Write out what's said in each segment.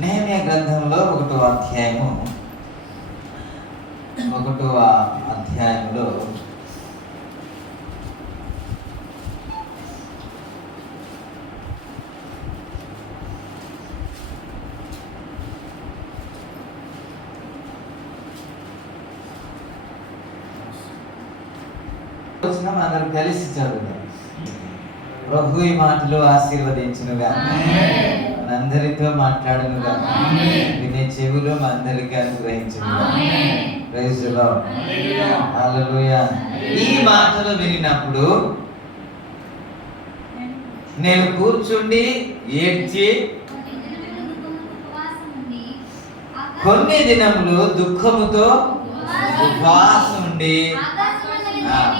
నెహెమ్యా గ్రంథంలో 1వ అధ్యాయంలో అందరూ కలిసి చదువుదాం. ప్రభు ఈ మాటలు ఆశీర్వదించునుగా, మనందరితో మాట్లాడునుగా, వినే చెవులు మనందరికీ అనుగ్రహించునుగా. Praise the Lord. హల్లెలూయా. ఈ మాటలు వినినప్పుడు నేను కూర్చుండి ఏడ్చి కొన్ని దినములు దుఃఖముతో ఉపవాసం ఉండి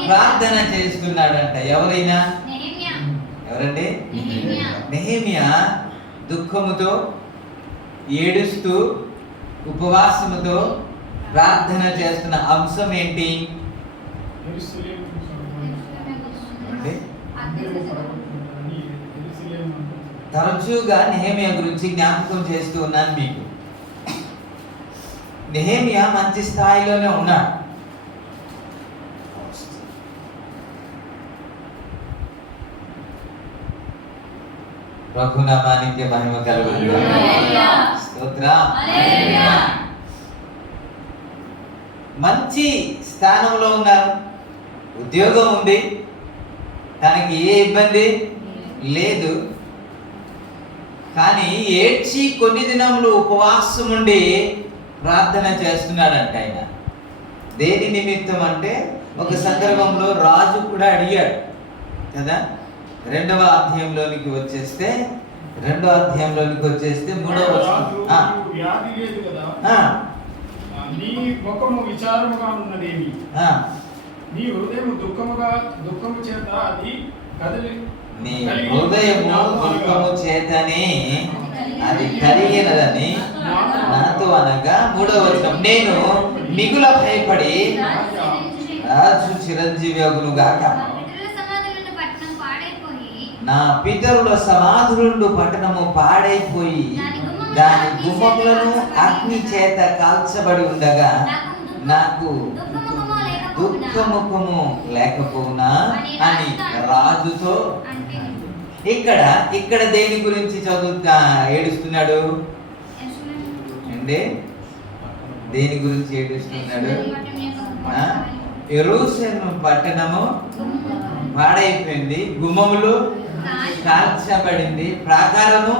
ప్రార్థన చేసుకున్నాడంట. ఎవరైనా? ఎవరండి? నెహెమ్యా దుఃఖముతో, ఏడుస్తూ, ఉపవాసముతో ప్రార్థన చేస్తున్న అంశం ఏంటి? తరచుగా నెహెమ్యా గురించి జ్ఞాపకం చేస్తూ ఉన్నాను మీకు. నెహెమ్యా మంచి స్థాయిలోనే ఉన్నాడు. ప్రభునామానికి మహిమ కలుగును గాక. స్తోత్రం. మంచి స్థానంలో ఉన్నారు, ఉద్యోగం ఉంది, తనకి ఏ ఇబ్బంది లేదు. కానీ ఏడ్చి కొన్ని దినములు ఉపవాసం ఉండి ప్రార్థన చేస్తున్నాడంట. ఆయన దేని నిమిత్తం అంటే, ఒక సందర్భంలో రాజు కూడా అడిగాడు కదా. 2వ అధ్యాయంలోనికి వచ్చేస్తే 3వ వ్యాధి లేదు కదా, నీ ముఖము విచారముగా ఉన్నదేమి, నీ హృదయము దుఃఖము చేత అది కదిలి, నీ హృదయము దుఃఖము చేతనే అది కలిగినదని నాతో అనగా 3వ వచనం, నేను మిగుల భయపడి రాజు చిరంజీవి అగును గాక, నా పితరుల సమాధులుండు పట్టణము పాడైపోయి దాని గుమ్మములను అగ్ని చేత కాల్చబడి ఉండగా నాకు దుఃఖముఖము లేకపోవునా అని రాజుతో. ఇక్కడ దేని గురించి ఏడుస్తున్నాడు అంటే, దేని గురించి ఏడుస్తున్నాడు? యెరూషలేము పట్టణము పాడైపోయింది, గుమ్మములు కాల్చబడింది, ప్రాకారము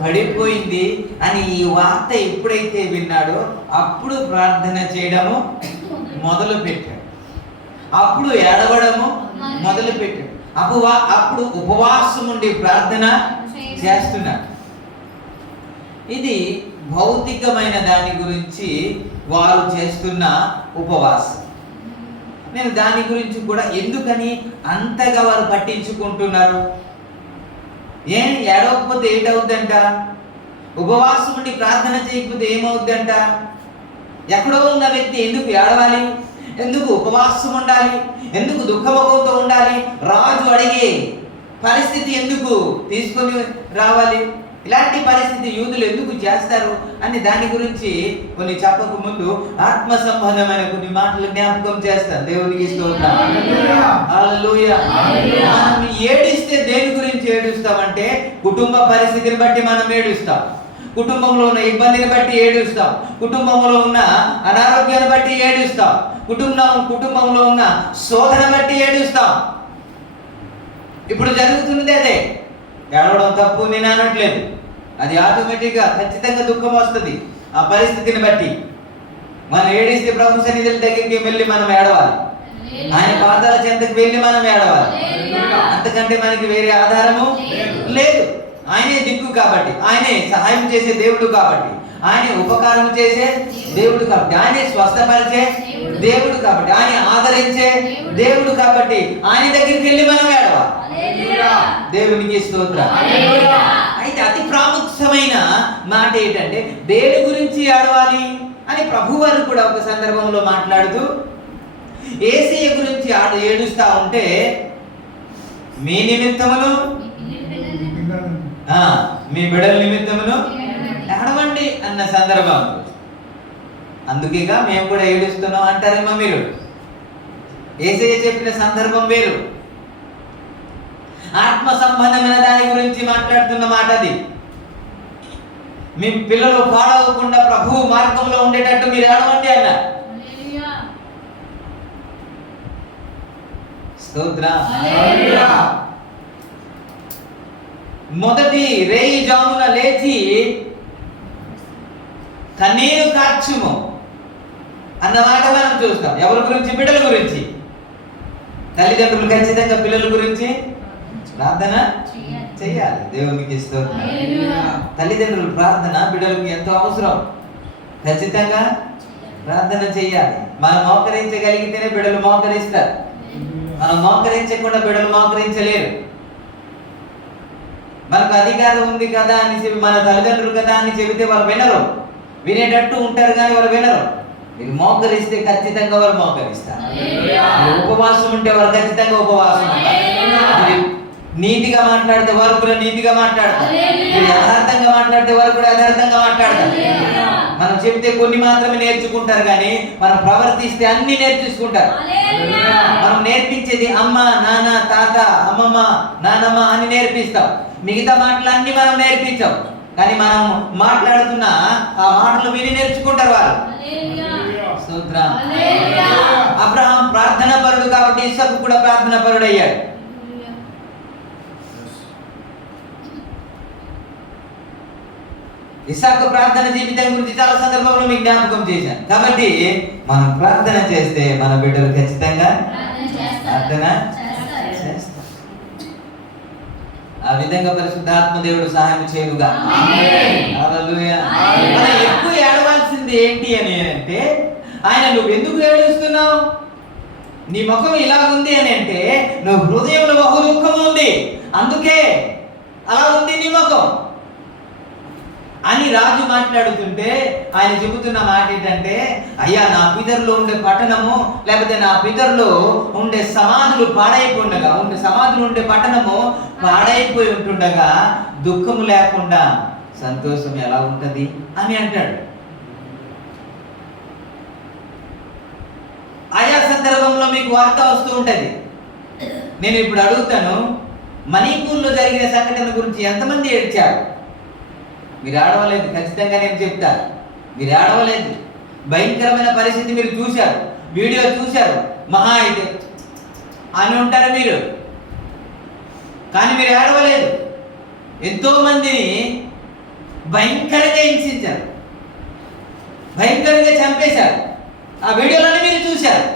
పడిపోయింది అని ఈ వార్త ఎప్పుడైతే విన్నాడో అప్పుడు ప్రార్థన చేయడము మొదలు పెట్టాడు. అప్పుడు ఏడవడము మొదలు పెట్టాడు. అప్పుడు ఉపవాసం ఉండి ప్రార్థన చేస్తున్నాడు. ఇది భౌతికమైన దాని గురించి వారు చేస్తున్న ఉపవాసం. నేను దాని గురించి కూడా ఎందుకని అంతగా వారు పట్టించుకుంటున్నారు? ఏడవకపోతే ఏంటవుద్దంట? ఉపవాసం ఉండి ప్రార్థన చేయకపోతే ఏమవుద్దంట? ఎక్కడో ఉన్న వ్యక్తి ఎందుకు ఏడవాలి? ఎందుకు ఉపవాసం ఉండాలి? ఎందుకు దుఃఖముఖంతో ఉండాలి? రాజు అడిగే పరిస్థితి ఎందుకు తీసుకొని రావాలి? ఇలాంటి పరిస్థితి యూదులు ఎందుకు చేస్తారు అని దాని గురించి కొన్ని చెప్పక ముందు ఆత్మ సంబంధమైన కొన్ని మాటలు జ్ఞాపకం చేస్తారు. దేవునికి స్తోత్రం. హల్లెలూయా. మనం ఏడిస్తే దేని గురించి ఏడుస్తామంటే, కుటుంబ పరిస్థితిని బట్టి మనం ఏడుస్తాం, కుటుంబంలో ఉన్న ఇబ్బందిని బట్టి ఏడుస్తాం, కుటుంబంలో ఉన్న అనారోగ్యాన్ని బట్టి ఏడుస్తాం, కుటుంబంలో ఉన్న శోధన బట్టి ఏడుస్తాం. ఇప్పుడు జరుగుతున్నది అదే. ఏడవడం తప్పు నేను అనట్లేదు, అది ఆటోమేటిక్గా ఖచ్చితంగా దుఃఖం వస్తుంది ఆ పరిస్థితిని బట్టి. మనం ఏడిస్తే ప్రభు సన్నిధుల దగ్గరికి వెళ్ళి మనం ఏడవాలి, ఆయన పాదాల చెంతకు వెళ్ళి మనం ఏడవాలి. అంతకంటే మనకి వేరే ఆధారము లేదు. ఆయనే దిక్కు కాబట్టి, ఆయనే సహాయం చేసే దేవుడు కాబట్టి, ఆయనే ఉపకారం చేసే దేవుడు కాబట్టి, ఆయనే స్వస్థపరిచే దేవుడు కాబట్టి, ఆయన ఆదరించే దేవుడు కాబట్టి ఆయన దగ్గరికి వెళ్ళి మనం ఏడవాలి. దేవునికి స్తోత్రం. అయితే అతి ప్రాముఖ్యమైన మాట ఏంటంటే, దేని గురించి ఏడవాలి అని ప్రభువారు కూడా ఒక సందర్భంలో మాట్లాడుతూ యేసయ్య గురించి ఏడుస్తా ఉంటే, మీ నిమిత్తమును మీ బిడ్డల నిమిత్తమును ఏడవ సందర్భం. అందుకేగా మేము కూడా ఏడుస్తున్నాం అంటారేమో మీరు. యేసయ్య చెప్పిన సందర్భం వేరు. ఆత్మ సంబంధమైన దాని గురించి మాట్లాడుతున్న మాట అది. మీ పిల్లలు పాడవకుండా ప్రభువు మార్గంలో ఉండేటట్టు మీరు ఏడవండి అన్న. స్తోత్రం. మొదటి రేయి జామున లేచి కన్నీరు కార్చుము అన్నమాట మనం చూస్తాం. ఎవరి గురించి? బిడ్డల గురించి. తల్లిదండ్రులు ఖచ్చితంగా పిల్లల గురించి ప్రార్థన చెయ్యాలి. దేవునికి స్తోత్రం. తల్లిదండ్రుల ప్రార్థన బిడ్డలకు ఎంతో అవసరం. ఖచ్చితంగా ప్రార్థన చెయ్యాలి. మనం మోకరించగలిగితేనే బిడ్డలు మోకరిస్తారు. మనం మోకరించకుండా బిడ్డలు మోకరించలేరు. మనకు అధికారం ఉంది కదా అని చెప్పి, మన తల్లిదండ్రులు కదా అని చెబితే వాళ్ళు వినరు. వినేటట్టు ఉంటారు కానీ వాళ్ళు వినరు. మీరు మోకరిస్తే ఖచ్చితంగా వారు మోకరిస్తారు. ఉపవాసం ఉంటే వారు ఖచ్చితంగా ఉపవాసం ఉంటారు. నీతిగా మాట్లాడితే వారు కూడా నీతిగా మాట్లాడతారు. మీరు యథార్థంగా మాట్లాడితే వారు కూడా యథార్థంగా మాట్లాడతారు. మనం చెప్తే కొన్ని మాత్రమే నేర్చుకుంటారు కానీ మనం ప్రవర్తిస్తే అన్ని నేర్చుకుంటారు. మనం నేర్పించేది అమ్మ, నాన్న, తాత, అమ్మమ్మ, నానమ్మ అని నేర్పిస్తాం. మిగతా మాటలు అన్ని మనం నేర్పించాం. కానీ మనం మాట్లాడుతున్న ఆ మాటలు విని నేర్చుకుంటారు వారు. స్తోత్రం. అబ్రహాం ప్రార్థన పరుడు కాబట్టి ఇస్సాకు కూడా ప్రార్థన పరుడు అయ్యాడు. ఇస్సాకు ప్రార్థన జీవితం గురించి చాలా సందర్భంలో మీకు జ్ఞాపకం చేశాను. కాబట్టి మనం ప్రార్థన చేస్తే మన బిడ్డలు ఖచ్చితంగా ప్రార్థన చేస్తారు. ఆ విధంగా పరిశుద్ధాత్మ దేవుడు సహాయం చేయుగా. హల్లెలూయా. మనం ఎక్కువ ఏడవాల్సింది ఏంటి అని అంటే, ఆయన నువ్వు ఎందుకు ఏడుస్తున్నావు, నీ ముఖం ఇలాగుంది అని అంటే, నువ్వు హృదయంలో బహు దుఃఖం ఉంది, అందుకే అలా ఉంది నీ ముఖం అని రాజు మాట్లాడుతుంటే ఆయన చెబుతున్న మాట ఏంటంటే, అయ్యా నా పితరులో ఉండే పట్టణము లేకపోతే నా పితరులో ఉండే సమాధులు పాడైపోండగా సమాధులు ఉండే పట్టణము పాడైపోయి ఉంటుండగా దుఃఖము లేకుండా సంతోషం ఎలా ఉంటది అని అంటాడు. ఆయా సందర్భంలో మీకు వార్త వస్తూ ఉంటది. నేను ఇప్పుడు అడుగుతాను, మణిపూర్లో జరిగిన సంఘటన గురించి ఎంతమంది ఏడ్చారు? మీరు ఆడవలేదు. ఖచ్చితంగా నేను చెప్తాను, మీరు ఆడవలేదు. భయంకరమైన పరిస్థితి మీరు చూశారు, వీడియో చూశారు. మహా అయితే అని ఉంటారు మీరు, కానీ మీరు ఆడవలేదు. ఎంతో మందిని భయంకరంగా హింసించారు, భయంకరంగా చంపేశారు. ఆ వీడియోలన్నీ మీరు చూశారు.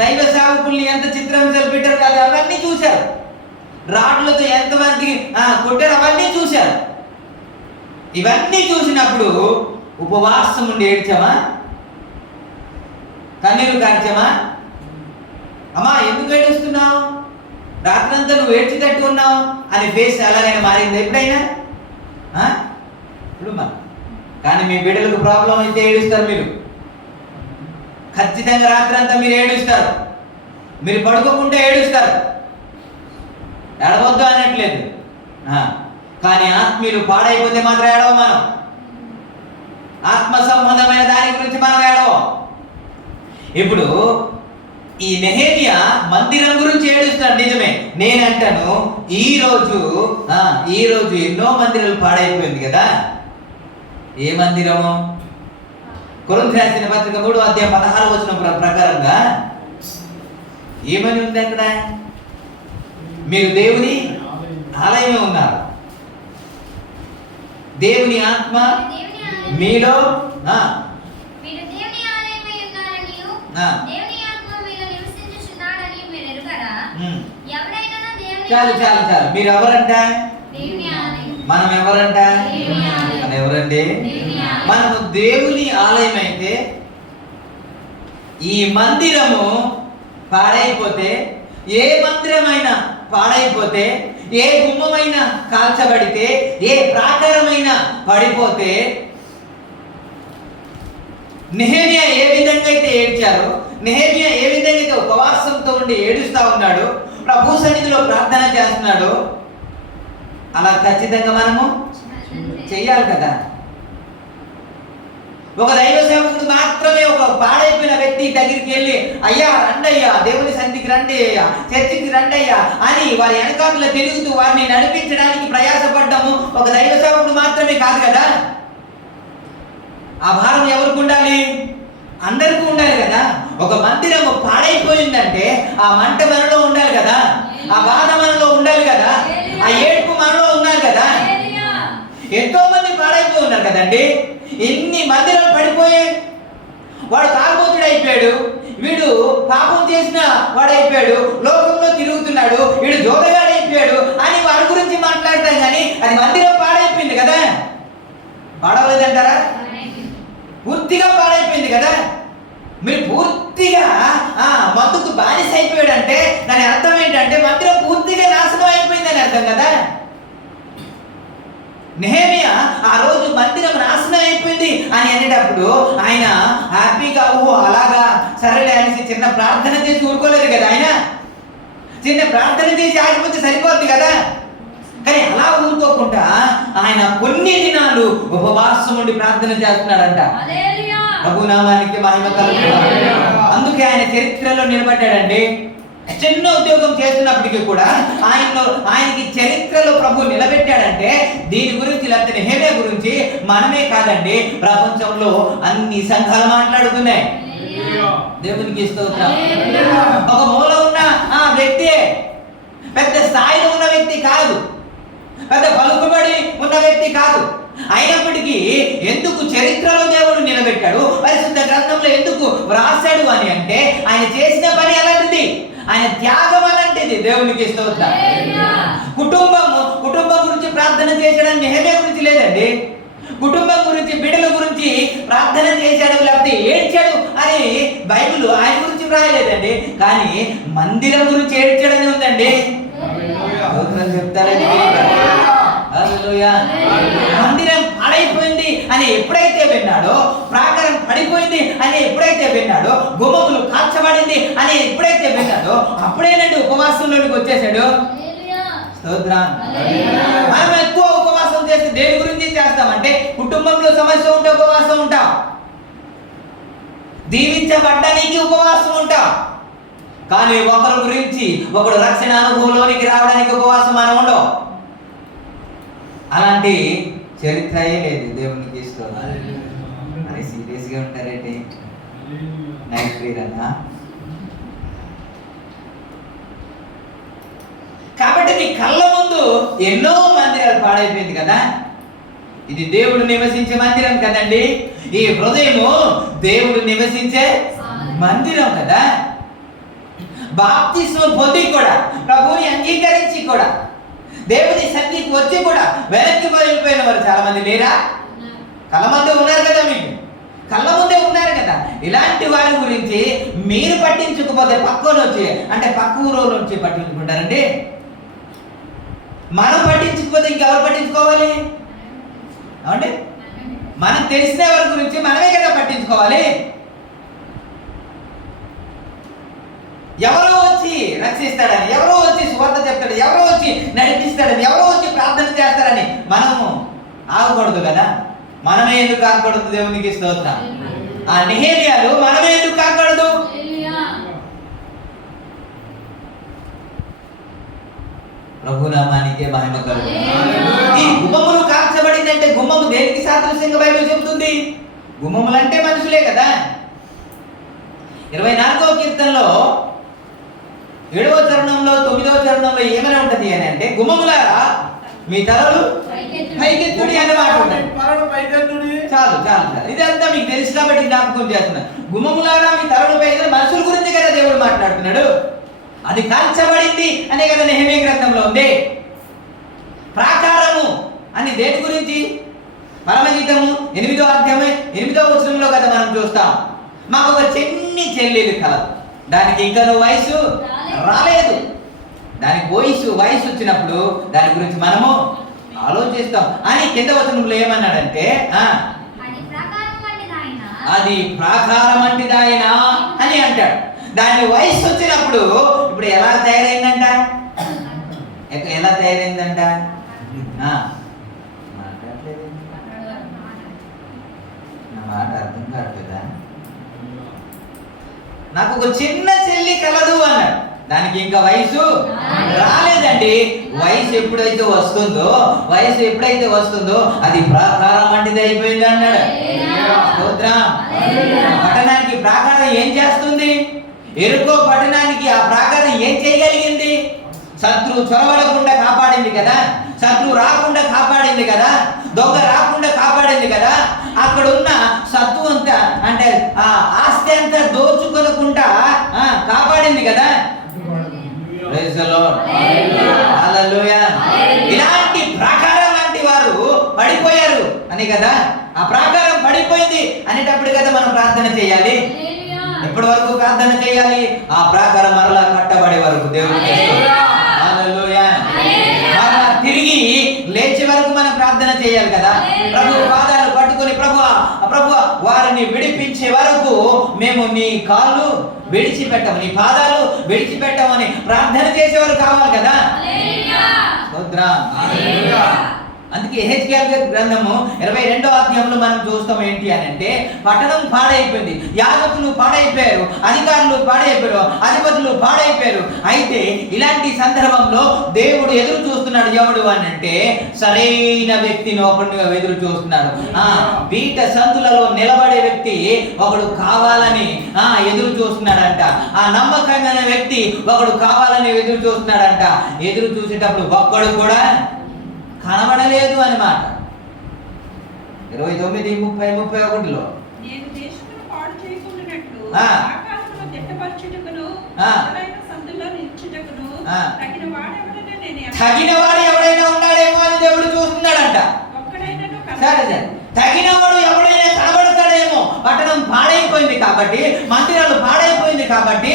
దైవ సేవకుల్ని ఎంత చిత్రహింసలు పెట్టారు కాదు, అవన్నీ చూశారు. రాడ్లతో ఎంతమంది కొట్టారు, అవన్నీ చూశారు. ఇవన్నీ చూసినప్పుడు ఉపవాసం ఉండి ఏడ్చామా? కన్నీరు కార్చామా? అమ్మా ఎందుకు ఏడుస్తున్నావు, రాత్రంతా నువ్వు ఏడ్చేటట్టు ఉన్నావు అని ఫేస్ ఎలాగైనా మారింది ఎప్పుడైనా? ఇప్పుడు కానీ మీ బిడ్డలకు ప్రాబ్లం అయితే ఏడుస్తారు మీరు. ఖచ్చితంగా రాత్రంతా మీరు ఏడుస్తారు. మీరు పడుకోకుండా ఏడుస్తారు. ఏడవద్దు అనట్లేదు, కానీ ఆత్మీయులు పాడైపోతే మాత్రం ఏడవ. మనం ఆత్మ సంబంధమైన దాని గురించి మనం ఏడవం. ఇప్పుడు ఈ నెహెమియా మందిరం గురించి ఏడుస్తాడు, నిజమే. నేనంటాను ఈ రోజు ఎన్నో మందిరాలు పాడైపోయింది కదా. ఏ మందిరము? కొరింథీ రాసిన పత్రిక 3:16 ప్రకారంగా ఏమని ఉంది అక్కడ? మీరు దేవుని ఆలయమే ఉన్నారు, దేవుని ఆత్మ మీలో చాలు చాలు చాలు. మీరు ఎవరంట? మనం ఎవరంట? మనం ఎవరండి? మనము దేవుని ఆలయం అయితే ఈ మందిరము పాడైపోతే, ఏ మందిరమైనా పాడైపోతే, ఏ గుమ్మమైనా కాల్చబడితే, ఏ ప్రాకారమైన పడిపోతే, నెహెమియా ఏ విధంగా అయితే ఏడ్చారో, నెహెమియా ఏ విధంగా అయితే ఉపవాసంతో ఉండి ఏడుస్తా ఉన్నాడు, ప్రభు సన్నిధిలో ప్రార్థన చేస్తున్నాడు, అలా ఖచ్చితంగా మనము చెయ్యాలి కదా. ఒక దైవ సేవకుడు మాత్రమే ఒక పాడైపోయిన వ్యక్తి దగ్గరికి వెళ్ళి, అయ్యా రండి అయ్యా, దేవుని సన్నిధికి రండి అయ్యా, చర్చికి రండి అయ్యా అని వారి వెనకాల తిరుగుతూ వారిని నడిపించడానికి ప్రయాసపడ్డాము ఒక దైవ సేవకుడు మాత్రమే కాదు కదా. ఆ భారం ఎవరికి ఉండాలి? అందరికీ ఉండాలి కదా. ఒక మందిరం పాడైపోయిందంటే ఆ మంట మనలో ఉండాలి కదా, ఆ బాధ మనలో ఉండాలి కదా, ఆ ఏడుపు మనలో ఉండాలి కదా. ఎంతో మంది పాడైపోయి ఉన్నారు కదండి. ఎన్ని మందిరాలు పడిపోయాయి. వాడు తాగుబోతుడు అయిపోయాడు, వీడు పాపం చేసిన వాడైపోయాడు, లోకంలో తిరుగుతున్నాడు, వీడు జోదగాడు అయిపోయాడు అని వాడి గురించి మాట్లాడతాం కానీ అది మందిరం పాడైపోయింది కదా. పాడవలేదంటారా? పూర్తిగా పాడైపోయింది కదా. మీరు పూర్తిగా మందుకు బానిస అయిపోయాడంటే దాని అర్థం ఏంటంటే మందిరం పూర్తిగా నాశనం అయిపోయిందని అర్థం కదా. నెహెమియా ఆ రోజు మందిరం నాశనం అయిపోయింది అని అనేటప్పుడు ఆయన హ్యాపీగా అలాగా సరేలే అనేసి చిన్న ప్రార్థన చేసి ఊరుకోలేదు కదా. ఆయన చిన్న ప్రార్థన చేసి ఆగిపోతే సరిపోద్ది కదా. కానీ అలా ఊరుకోకుండా ఆయన కొన్ని దినాలు ఉపవాసం ఉండి ప్రార్థన చేస్తున్నాడంట. ప్రభునామానికి మహిమ కలుగును. అందుకే ఆయన చరిత్రలో నిలబడ్డాడండి. చిన్న ఉద్యోగం చేస్తున్నప్పటికీ కూడా ఆయనకి చరిత్రలో ప్రభు నిలబెట్టాడంటే దీని గురించి, లేకపోతే నెహెమియా గురించి మనమే కాదండి, ప్రపంచంలో అన్ని సంఘాలు మాట్లాడుతున్నాయి. దేవునికి స్తోత్రం. ఒక మూల ఉన్న వ్యక్తి పెద్ద స్థాయిలో ఉన్న వ్యక్తి కాదు, పెద్ద పలుకుబడి ఉన్న వ్యక్తి కాదు. అయినప్పటికీ ఎందుకు చరిత్రలో దేవుడు నిలబెట్టాడు, పరిశుద్ధ గ్రంథంలో ఎందుకు వ్రాసాడు అని అంటే ఆయన చేసిన పని అలాంటిది, ఆయన త్యాగం అలాంటిది. దేవునికి స్తోత్రం. కుటుంబం గురించి ప్రార్థన చేశాడని నెహెమియా గురించి లేదండి. కుటుంబం గురించి, బిడ్డల గురించి ప్రార్థన చేశాడు లేకపోతే ఏడ్చాడు అని బైబిల్ ఆయన గురించి వ్రాయలేదండి. కానీ మందిరం గురించి ఏడ్చాడని ఉందండి. చెప్తారండి. మందిరం పాడైపోయింది అని ఎప్పుడైతే విన్నాడో, ప్రాకారం పడిపోయింది అని ఎప్పుడైతే విన్నాడో, గుమ్మములు కాల్చబడింది అని ఎప్పుడైతే విన్నాడో అప్పుడేనండి ఉపవాసంలోనికి వచ్చేసాడు. స్తోత్రం. మనం ఎక్కువ ఉపవాసం చేస్తే దేని గురించి చేస్తామంటే కుటుంబంలో సమస్య ఉంటే ఉపవాసం ఉంటాం, దీవించబడ్డానికి ఉపవాసం ఉంటాం. కానీ ఒకరి గురించి ఒకడు రక్షణ అనుభవంలోనికి రావడానికి ఉపవాసం మనం ఉండవు. అలాంటి చరిత్రయే లేదు. దేవునికి స్తోత్రం. అని సీరియస్గా ఉంటారేంటి? నైట్ ప్రేరనా? కాబట్టి మీ కళ్ళ ముందు ఎన్నో మందిరాలు పాడైపోయింది కదా. ఇది దేవుడు నివసించే మందిరం కదండి. ఈ హృదయము దేవుడు నివసించే మందిరం కదా. బాప్తిస్మం పొంది కూడా, ప్రభువుని అంగీకరించి కూడా, దేవుని సన్నిధికి వచ్చి కూడా వెనక్కి వెళ్ళిపోయిన వారు చాలా మంది లేరా? కళ్ళ ముందే ఉన్నారు కదా, మీకు కళ్ళ ముందే ఉన్నారు కదా. ఇలాంటి వారి గురించి మీరు పట్టించుకోకపోతే పక్కన వచ్చి, అంటే పక్క ఊరు నుంచి పట్టించుకుంటారండి. మనం పట్టించుకోకపోతే ఇంకెవరు పట్టించుకోవాలి? అంటే మనకు తెలిసిన వారి గురించి మనమే కదా పట్టించుకోవాలి. ఎవరో వచ్చి రక్షిస్తాడని, ఎవరో వచ్చి సువార్త చెప్తాడు, ఎవరో వచ్చి నడిపిస్తాడని, ఎవరో వచ్చి ప్రార్థన చేస్తారని మనము ఆగకూడదు కదా. మనమే ఎందుకు ఆగకూడదు? దేవునికి స్తోత్రం. ఆ నెహెమియాలు మనమే ఎందుకు ఆగకూడదు? ప్రభునామానికే మహిమ కలుగును. ఈ గుమ్మములు కాల్చబడిందంటే గుమ్మము దేనికి సాదృశ్యంగా బైబిల్ చెబుతుంది? గుమ్మములు అంటే మనుషులే కదా. 24వ కీర్తనలో 7వ చరణంలో 9వ చరణంలో ఏమైనా ఉంటది అని అంటే, గుమ్మములారా మీ తలలు పైకెత్తుడి అనే మాట ఉంటుంది. చాలు చాలు చాలు, ఇదంతా మీకు తెలుసు కాబట్టి జ్ఞాపకం చేస్తున్నాను. గుమ్మములారా మీ తలలు పైకెత్తుడి, మనుషుల గురించి కదా దేవుడు మాట్లాడుతున్నాడు. అది కాల్చబడింది అనే కదా నెహెమియా గ్రంథంలో ఉంది. ప్రాకారము అని దేని గురించి? పరమగీతము 8వ అధ్యాయం 8వ వచనంలో కదా మనం చూస్తాం. మాకు ఒక చిన్ని చెల్లెలు కలదు, దానికి ఇంకా వయసు రాలేదు. దానికి వయసు వచ్చినప్పుడు దాని గురించి మనము ఆలోచిస్తాం అని కింద వచనంలో ఏమన్నాడంటే, అది ప్రాకారం వంటిదాయన అని అంటాడు. దాని వయసు వచ్చినప్పుడు ఇప్పుడు ఎలా తయారైందంట? ఎలా తయారైందంట? మాట అంటాడు కదా. నాకు ఒక చిన్న చెల్లి కలదు అన్నాడు. దానికి ఇంకా వయసు రాలేదండి. వయసు ఎప్పుడైతే వస్తుందో అది ప్రాకారం వంటిది అయిపోయింది అన్నాడు. స్తోత్రం. పట్టణానికి ప్రాకారం ఏం చేస్తుంది? ఎరుకో పట్టణానికి ఆ ప్రాకారం ఏం చేయగలిగింది? శత్రువు చొరబడకుండా కాపాడింది కదా, శత్రువు రాకుండా కాపాడింది కదా, దొంగ రాకుండా కాపాడింది కదా. అక్కడ ఉన్న శత్రువు అంతా అంటే ఆ ఆస్తి అంతా దోచుకొనకుండా కాపాడింది కదా. ఇలాంటి ప్రాకారం లాంటి వారు పడిపోయారు అని కదా. ఆ ప్రాకారం పడిపోయింది అనేటప్పుడు కదా మనం ప్రార్థన చేయాలి. ఎప్పటి వరకు ప్రార్థన చేయాలి? ఆ ప్రాకారం మరలా కట్టబడే వరకు. దేవుడు మరలా తిరిగి లేచే వరకు మనం ప్రార్థన చేయాలి కదా. ప్రభు పాదాలు పట్టుకొని ప్రభువా వారిని విడిపించే వరకు మేము నీ కాళ్ళు విడిచిపెట్టము, నీ పాదాలు విడిచిపెట్టమని ప్రార్థన చేసేవారు కావాలి కదా. అందుకే యెహెజ్కేలు గ్రంథము 22వ అధ్యాయంలో మనం చూస్తాం ఏంటి అని అంటే, పట్టణం పాడైపోయింది, యాజకులు పాడైపోయారు, అధికారులు పాడైపోయారు, అధిపతులు పాడైపోయారు. అయితే ఇలాంటి సందర్భంలో దేవుడు ఎదురు చూస్తున్నాడు. ఎవడు అని అంటే సరైన వ్యక్తిని ఒకడు ఎదురు చూస్తున్నాడు. పీఠ సందులలో నిలబడే వ్యక్తి ఒకడు కావాలని ఎదురు చూస్తున్నాడంట. ఆ నమ్మకమైన వ్యక్తి ఒకడు కావాలని ఎదురు చూస్తున్నాడంట. ఎదురు చూసేటప్పుడు ఒక్కడు కూడా కనబడలేదు అని మాట. 29:30-31లో నేను దేశమును పాడు చేయకుండానట్లు ఆకాశమును దిట్టపరచుటకును మొదలైన సందులో నిల్చుటకును తగిన వాడు ఎవరైనా ఉన్నాడేమో అని దేవుడు చూస్తున్నాడంట. సరే తగిన వాడు ఎవరైనా కనబడతాడేమో. పట్టణం పాడైపోయింది కాబట్టి, మందిరాలు పాడైపోయింది కాబట్టి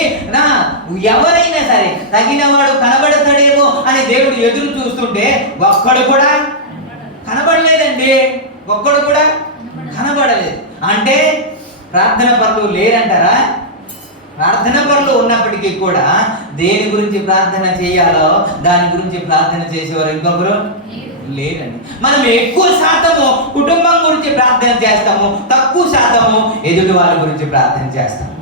ఎవరైనా సరే తగిన వాడు కనబడతాడేమో అని దేవుడు ఎదురు చూస్తుంటే ఒక్కడు కూడా కనబడలేదండి. ఒక్కడు కూడా కనబడలేదు. అంటే ప్రార్థన పరులు లేరంటారా? ప్రార్థన పరులు ఉన్నప్పటికీ కూడా దేని గురించి ప్రార్థన చేయాలో దాని గురించి ప్రార్థన చేసేవారు ఇంకొకరు లేరండి. మనం ఎక్కువ శాతము కుటుంబం గురించి ప్రార్థన చేస్తాము, తక్కువ శాతము ఎదుటి వాళ్ళ గురించి ప్రార్థన చేస్తాము.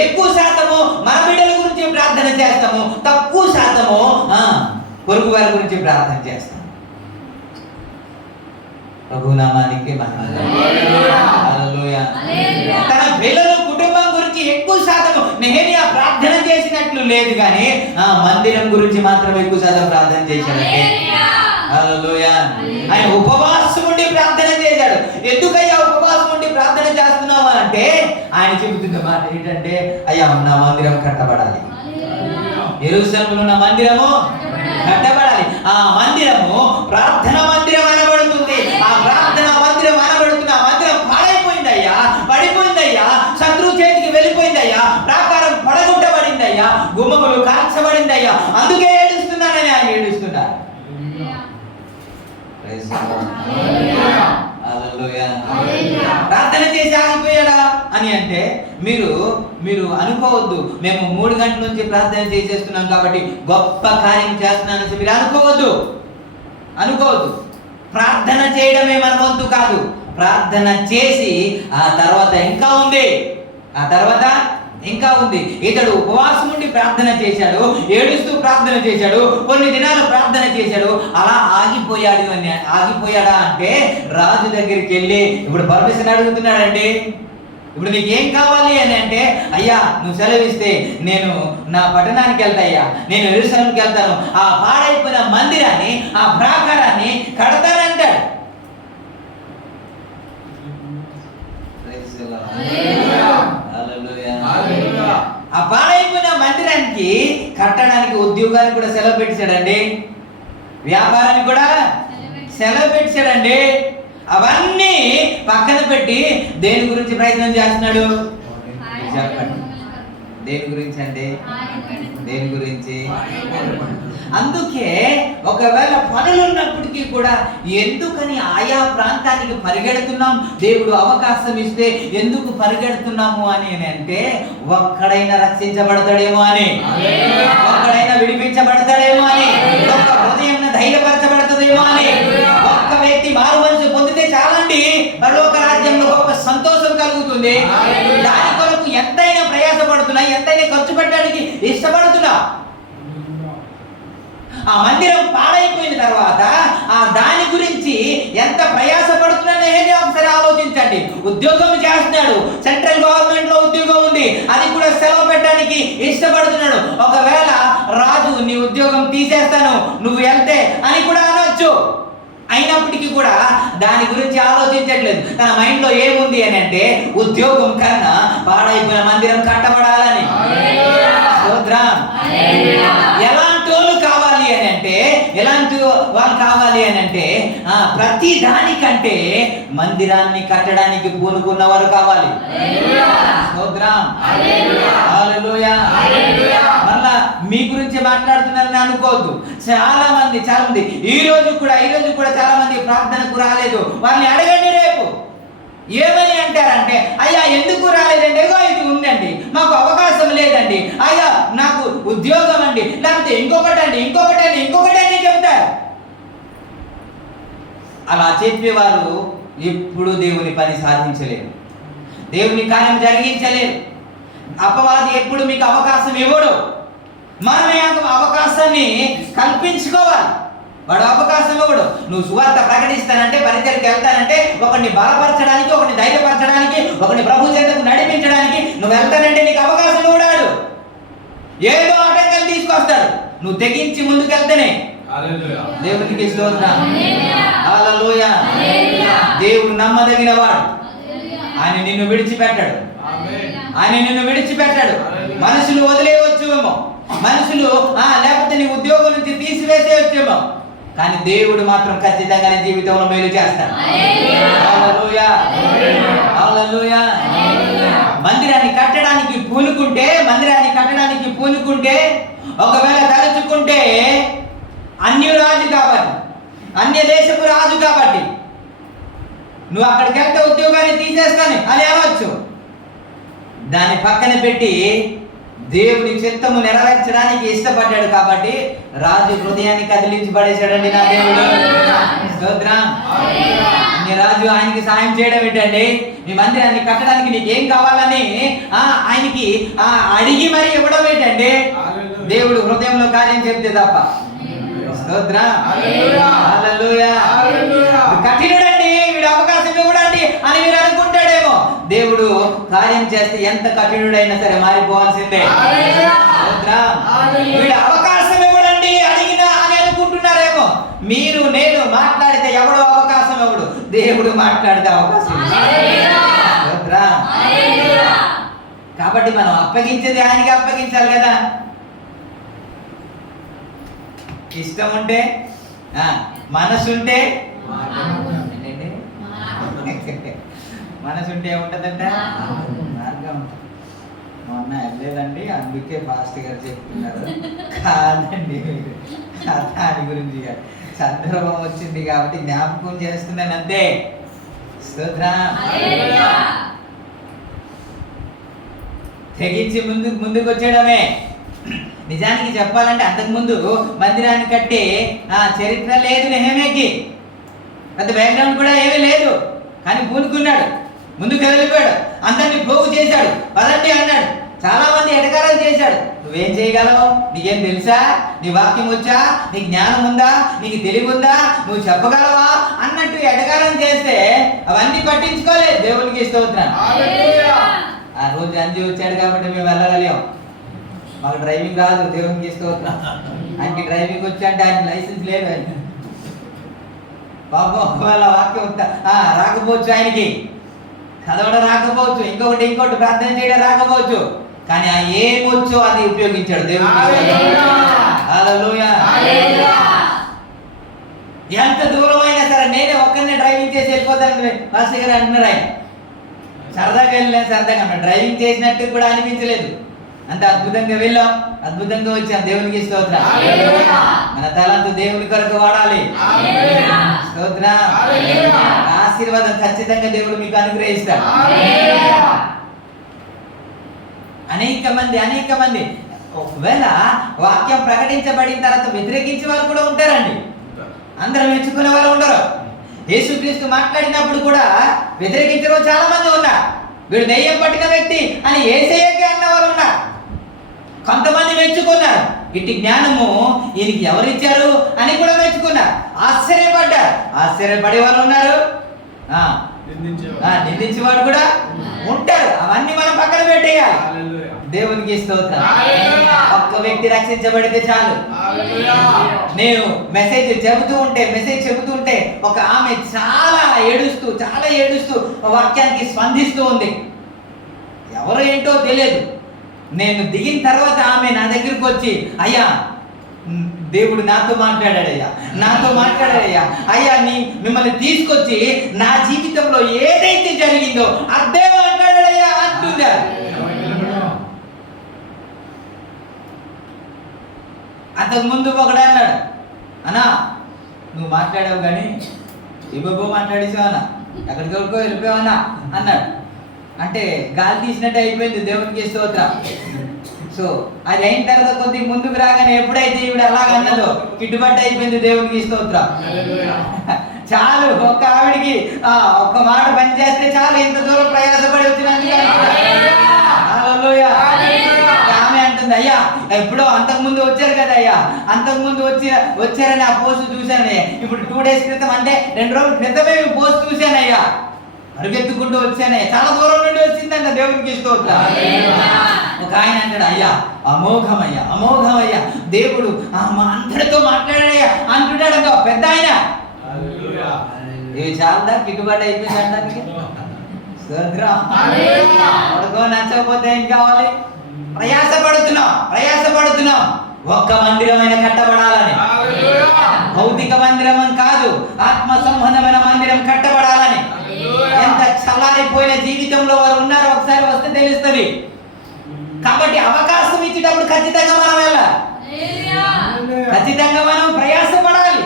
ఎక్కువ శాతము మన బిడ్డల గురించి ప్రార్థన చేస్తాము, తక్కువ శాతము పొరుగు వారి గురించి ప్రార్థన చేస్తాము. ప్రభునామానికి మహిమ. హల్లెలూయా. తన పిల్లలు కుటుంబం గురించి ఎక్కువ శాతం నెహెమియా ప్రార్థన చేసినట్లు లేదు, కానీ మందిరం గురించి మాత్రం ఎక్కువ శాతం ప్రార్థన చేశాడంటే. హల్లెలూయా. ఆయన ఉపవాసం ఉండి ప్రార్థన చేశాడు. ఎందుకయ్యా ఉపవాసం ఉండి ప్రార్థన చేస్తున్నావు అంటే ఆయన చెబుతున్న మాట ఏంటంటే, అయ్యా నా మందిరం కట్టబడాలి, యెరూషలేములో ఉన్న మందిరము కట్టబడాలి. ఆ మందిరము ప్రార్థన మందిరం అనబడుతుంది. ఆ ప్రార్థన మందిరం అనబడుతుంది. ఆ మందిరం పాడైపోయిందయ్యా, పడిపోయిందయ్యా, శత్రువు చేతికి వెళ్ళిపోయిందయ్యా, ప్రాకారం పడగొట్టబడిందయ్యా, గుమ్మములు కాల్చబడిందయ్యా, అందుకే ఏడుస్తున్నానని ఆయన ఏడుస్తున్నారు. ప్రార్థన చేసి ఆగిపోయాడా అని అంటే మీరు అనుకోవద్దు, మేము 3 గంటల నుంచి ప్రార్థన చేసేస్తున్నాం కాబట్టి గొప్ప కార్యం చేస్తున్నానని మీరు అనుకోవద్దు. ప్రార్థన చేయడమే మన వంతు కాదు. ప్రార్థన చేసి ఆ తర్వాత ఇంకా ఉంది. ఇతడు ఉపవాసం ఉండి ప్రార్థన చేశాడు, ఏడుస్తూ ప్రార్థన చేశాడు, కొన్ని దినాలు ప్రార్థన చేశాడు. అలా ఆగిపోయాడా అంటే రాజు దగ్గరికి వెళ్ళి ఇప్పుడు పర్మిషన్ అడుగుతున్నాడండి. ఇప్పుడు నీకేం కావాలి అని అంటే, అయ్యా నువ్వు సెలవిస్తే నేను నా పట్టణానికి వెళ్తాయ్యా, నేను యెరూషలేముకి వెళ్తాను, ఆ పాడైపోయిన మందిరాన్ని, ఆ ప్రాకారాన్ని కడతానంటాడు. ఆ పాడైపోయిన మందిరానికి కట్టడానికి ఉద్యోగానికి కూడా సెలవు పెట్టాడండి, వ్యాపారానికి కూడా సెలవు పెట్టాడండి. అవన్నీ పక్కన పెట్టి దేని గురించి ప్రయత్నం చేస్తున్నాడు చెప్పండి? దేని గురించి అండి? దేని గురించి? అందుకే ఒకవేళ పనులు ఉన్నప్పటికీ కూడా ఎందుకని ఆయా ప్రాంతానికి పరిగెడుతున్నాం, దేవుడు అవకాశం ఇస్తే ఎందుకు పరిగెడుతున్నాము అని అంటే ఒక్కడైనా రక్షించబడతాడేమో అని, ఒక్కడైనా విడిపించబడతాడేమో అని, ఒక్క హృదయం ధైర్యపరచబడతాడేమో అని. ఒక్క వ్యక్తి మారు మనసు పొందితే చాలండి, పరలోక రాజ్యంలో గొప్ప సంతోషం కలుగుతుంది. కలుగుతుంది. దాని కొరకు ఎంతైనా ప్రయాసపడుతున్నా, ఎంతైనా ఖర్చు పెట్టడానికి ఇష్టపడుతున్నా. ఆ మందిరం పాడైపోయిన తర్వాత ఆ దాని గురించి ఎంత ప్రయాసపడుతున్నానే ఒకసారి ఆలోచించండి. ఉద్యోగం చేస్తున్నాడు, సెంట్రల్ గవర్నమెంట్ లో ఉద్యోగం ఉంది, అది కూడా సెలవు పెట్టడానికి ఇష్టపడుతున్నాడు. ఒకవేళ రాజు నీ ఉద్యోగం తీసేస్తాను నువ్వు వెళ్తే అని కూడా అనొచ్చు. అయినప్పటికీ కూడా దాని గురించి ఆలోచించట్లేదు. తన మైండ్ లో ఏముంది అని అంటే ఉద్యోగం కన్నా పాడైపోయిన మందిరం కట్టబడాలని. ఎలాంటి వాళ్ళు కావాలి అని అంటే, ఎలాంటి వాళ్ళు కావాలి అని అంటే ప్రతి దానికంటే మందిరాన్ని కట్టడానికి పూనుకున్న వారు కావాలి. మళ్ళా మీ గురించి మాట్లాడుతున్నారని అనుకోవద్దు. చాలా మంది ఈ రోజు కూడా చాలా మంది ప్రార్థనకు రాలేదు. వాళ్ళని అడగండి రేపు ఏమని అంటారంటే, అయ్యా ఎందుకు రాలేదండి, ఇది ఉందండి, మాకు అవకాశం లేదండి, అయ్యా నాకు ఉద్యోగం అండి, లేకపోతే ఇంకొకటి చెబుతారు. అలా చెప్పేవారు ఎప్పుడు దేవుని పని సాధించలేరు, దేవుని కార్యం జరిగించలేరు. అపవాది ఎప్పుడు మీకు అవకాశం ఇవ్వడు. మనమే అవకాశాన్ని కల్పించుకోవాలి. వాడు అవకాశం ఇవ్వడు. నువ్వు సువార్త ప్రకటిస్తానంటే, పరిచర్కి వెళ్తానంటే, ఒకరిని బలపరచడానికి, ఒకరిని ధైర్యపరచడానికి, ఒకరిని ప్రభు చెంతకు నడిపించడానికి నువ్వు వెళ్తానంటే నీకు అవకాశం ఇవ్వడాడు. ఏదో ఆటంకాలు తీసుకొస్తాడు. నువ్వు తెగించి ముందుకెళ్తేనే. దేవునికి స్తోత్రం. హల్లెలూయా. దేవుడు నమ్మదగిన వాడు. ఆయన నిన్ను విడిచిపెట్టాడు. మనుషులు వదిలేయవచ్చువేమో, మనుషులు లేకపోతే నీ ఉద్యోగం నుంచి తీసివేసేయచ్చేమో, కానీ దేవుడు మాత్రం ఖచ్చితంగా నీ జీవితంలో మేలు చేస్తాడు. హల్లెలూయా. హల్లెలూయా. మందిరాన్ని కట్టడానికి పూనుకుంటే ఒకవేళ తలుచుకుంటే అన్యరాజు కాబట్టి, అన్య దేశపు రాజు కాబట్టి నువ్వు అక్కడికి వెళ్తే ఉద్యోగాన్ని తీసేస్తాను అని అనవచ్చు. దాన్ని పక్కన పెట్టి దేవుని చిత్తము నెరవేర్చడానికి ఇష్టపడ్డాడు కాబట్టి రాజు హృదయాన్ని కదిలించి పడేశాడండి నా దేవుడు. స్తోత్రం. రాజు ఆయనకి సాయం చేయడం ఏంటండి? మీ మందిరాన్ని కట్టడానికి నీకేం కావాలని ఆయనకి అడిగి మరి ఇవ్వడం ఏంటండి? దేవుడు హృదయంలో కార్యం చెప్తే తప్ప. స్తోత్రం. హల్లెలూయా. కఠినుడండి వీడు, అవకాశం ఇవ్వడండి అని మీరు అనుకుంటాడేమో. దేవుడు కార్యం చేస్తే ఎంత కఠినుడైనా సరే మారిపోవాల్సిందే. వీడు అవకాశం ఇవ్వడండి అడిగినా అని అనుకుంటున్నారేమో. మీరు నేను మాట్లాడితే ఎవడో అవకాశం ఇవ్వడు, దేవుడు మాట్లాడితే అవకాశం. కాబట్టి మనం అప్పగించేది ఆయనకి అప్పగించాలి కదా. ఇష్టం ఉంటే మనసుంటే ఏముంటదంట? మార్గం. మొన్న వెళ్ళలేదండి, అందుకే ఫాస్ట్ గారు చెప్తున్నారు. కాదండి, దాని గురించి సందర్భం వచ్చింది కాబట్టి జ్ఞాపకం చేస్తున్నాను అంతే. స్తోత్రం. తెగించి ముందుకు వచ్చేయడమే. నిజానికి చెప్పాలంటే అంతకుముందు మందిరాన్ని కట్టే చరిత్ర లేదు నెహెమ్యాకి. పెద్ద బ్యాక్గ్రౌండ్ కూడా ఏమీ లేదు. కానీ పూనుకున్నాడు, ముందుకు వెళ్ళిపోయాడు, అందరినీ పోగు చేశాడు, పదండి అన్నాడు. చాలా మంది ఎటకారం చేశాడు. నువ్వేం చేయగలవు? నీకేం తెలుసా? నీ వాక్యం వచ్చా? నీ జ్ఞానం ఉందా? నీకు తెలివి ఉందా? నువ్వు చెప్పగలవా అన్నట్టు ఎటకారం చేస్తే అవన్నీ పట్టించుకోలేదు. దేవునికి స్తోత్రం. ఆ రోజు అంజి వచ్చాడు కాబట్టి మేము వెళ్ళగలిగాం. మాకు డ్రైవింగ్ రాదు. దేవునికి స్తోత్రం. ఆయనకి డ్రైవింగ్ వచ్చాడంటే ఆయన లైసెన్స్ లేదు. ఆయన పాపం ఒకవేళ వాక్యం రాకపోవచ్చు, ఆయనకి చదవడం రాకపోవచ్చు, ఇంకొకటి ప్రార్థన చేయడం రాకపోవచ్చు, కానీ ఆ ఏమొచ్చో అది ఉపయోగించాడు. దేవునికి హల్లెలూయా. ఎంత దూరం అయినా సరే నేనే ఒక్కరినే డ్రైవింగ్ చేసి వెళ్ళిపోతాను మాస్టర్ గారు అంటున్నారు. ఆయన సరదాగా వెళ్ళినా సరదాగా డ్రైవింగ్ చేసినట్టు కూడా అనిపించలేదు. అంత అద్భుతంగా వెళ్ళాం, అద్భుతంగా వచ్చాం. దేవునికి స్తోత్రం. మన తలంతు దేవుని కొరకు వాడాలి. స్తోత్రం. ఆశీర్వాదం ఖచ్చితంగా దేవుడు మీకు అనుగ్రహిస్తాడు. అనేక మంది ఒకవేళ వాక్యం ప్రకటించబడిన తర్వాత వ్యతిరేకించే వాళ్ళు కూడా ఉంటారండి. అందరూ మెచ్చుకునే వాళ్ళు ఉండరు. యేసుక్రీస్తు మాట్లాడినప్పుడు కూడా వ్యతిరేకించే వాళ్ళు చాలా మంది ఉన్నారు. వీడు దెయ్యం పట్టిన వ్యక్తి అని యేసయ్యకే అన్నవారు ఉన్నారు. కొంతమంది మెచ్చుకున్నారు. ఇట్టి జ్ఞానము ఈయనకి ఎవరిచ్చారు అని కూడా మెచ్చుకున్నారు. ఆశ్చర్యపడ్డారు. ఆశ్చర్యపడే వాళ్ళు ఉన్నారు, నిందించేవాడు కూడా ఉంటారు. అవన్నీ మనం పక్కన పెట్టేయాలి. దేవునికి స్తోత్రం. ఒక్క వ్యక్తి రక్షించబడితే చాలు. నేను మెసేజ్ చెబుతూ ఉంటే ఒక ఆమె చాలా ఏడుస్తూ వాక్యానికి స్పందిస్తూ ఉంది. ఎవరు ఏంటో తెలియదు. నేను దిగిన తర్వాత ఆమె నా దగ్గరికి వచ్చి, అయ్యా దేవుడు నాతో మాట్లాడాడయ్యా, అయ్యా మిమ్మల్ని తీసుకొచ్చి నా జీవితంలో ఏదైతే జరిగిందో అదే మాట్లాడాడయ్యా అంటుంది. అంతకు ముందు ఒకడు అన్నాడు, అన్నా నువ్వు మాట్లాడావు కానీ ఇబ్బో మాట్లాడేసావన్నా, ఎక్కడికి వెళ్ళిపోయావన్నా అన్నాడు. అంటే గాలి తీసినట్టు అయిపోయింది. దేవునికి స్తోత్రం. సో అది అయిన తర్వాత కొద్దిగా ముందుకు రాగానే ఎప్పుడైతే ఈవిడ అలాగన్నదో కిట్టుబాటు అయిపోయింది. దేవునికి స్తోత్రం. చాలు, ఒక్క ఆవిడికి ఒక్క మాట పని చేస్తే చాలు, ఇంత దూరం ప్రయాసపడి వచ్చినందుకు. ఆమె అంటుంది, అయ్యా ఎప్పుడో అంతకుముందు వచ్చారు కదా అయ్యా, అంతకుముందు వచ్చారని ఆ పోస్ట్ చూశాను. ఇప్పుడు 2 days క్రితం, అంటే 2 రోజుల క్రితమే పోస్ట్ చూశానయ్యా, అరుగెత్తుకుంటూ వచ్చానే, చాలా దూరం నుండి వచ్చిందంట. దేవునికి స్తోత్రం. ఒక ఆయన అంటాడు, అయ్యా అమోఘమయ్యా దేవుడు మా అందరితో మాట్లాడాడయ్యా అంటున్నాడు. పెద్ద ఆయన. ఇవి చాలా కిట్టుబాటు అయిపోయింది అంటానికి. నచ్చకపోతే ఏం కావాలి? ప్రయాసపడుతున్నాం ఒక్క మందిరమైన కట్టబడాలని. భౌతిక మందిరం కాదు, ఆత్మ సంబంధమైన మందిరం కట్టబడాలని. ఎంత చల్లారిపోయిన జీవితంలో వారు ఉన్నారో ఒకసారి వస్తే తెలుస్తుంది. కాబట్టి అవకాశం ఇచ్చేటప్పుడు ఖచ్చితంగా మనం వెళ్ళాలి, ఖచ్చితంగా మనం ప్రయాసపడాలి.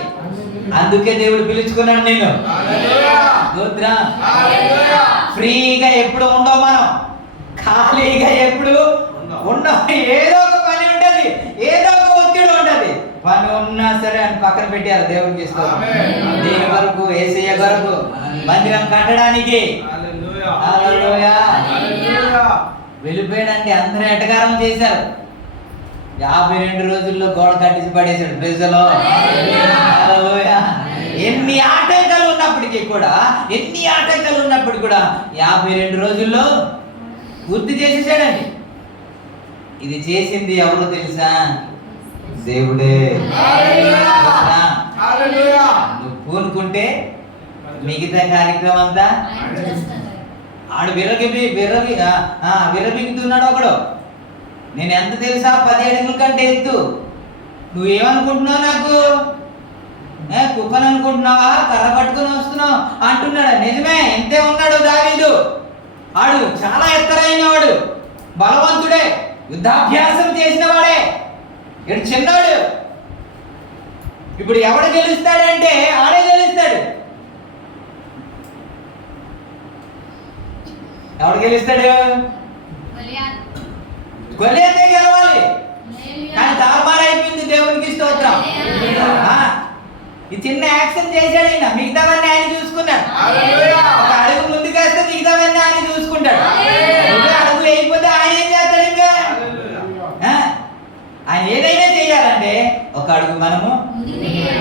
అందుకే దేవుడు పిలుచుకున్నాడు నేను. ఫ్రీగా ఎప్పుడు ఉండవు, మనం ఖాళీగా ఎప్పుడు ఉండవు. ఏదో ఒక పని ఉంటది, ఏదో ఒక ఒత్తిడి ఉంటది. పని ఉన్నా సరే అని పక్కన పెట్టారు. దేవునికి ఇస్తాం. దీని వరకు యేసయ్య వరకు మందిరం కట్టడానికి వెళ్ళిపోయాడండి. అందరూ ఎటకారం చేశారు. 52 రోజుల్లో గోడ కట్టించి పడేశాడు. ప్రజలో ఎన్ని ఆటంకాలు ఉన్నప్పటికీ కూడా 52 రోజుల్లో పూర్తి చేసేసాడండి. ఇది చేసింది ఎవరో తెలుసా? దేవుడే. నువ్వు పూనుకుంటే మిగతా కార్యక్రమం అంతా ఆడు విరబిగుతున్నాడు ఒకడు. నేను ఎంత తెలుసా? 10 అడుగుల కంటే ఎత్తు. నువ్వేమనుకుంటున్నావు? నాకు కుక్కను అనుకుంటున్నావా? కర్ర పట్టుకుని వస్తున్నావు అంటున్నాడు. నిజమే, ఎంతే ఉన్నాడు దావీదు. ఆడు చాలా ఎత్తరైన వాడు, బలవంతుడే, యుద్ధాభ్యాసం చేసిన వాడే. ఇటు చిన్నాడు. ఇప్పుడు ఎవడు గెలుస్తాడంటే ఆడే గెలుస్తాడు. ఎవడు గెలుస్తాడు? గొలియాతే గెలవాలి. కానీ తారుమారైపోయింది. దేవునికి స్తోత్రం. ఈ చిన్న యాక్షన్ చేశాడు ఆయన, మిగతావన్నీ ఆయన చూసుకున్నాడు. ఒక అడుగు ముందుకు వేస్తే మిగతావన్నీ ఆయన చూసుకుంటాడు. అడుగు వేయకపోతే ఆయన ఏం చేస్తాడు? ఇంకా ఆయన ఏదైనా చేయాలంటే ఒక అడుగు మనము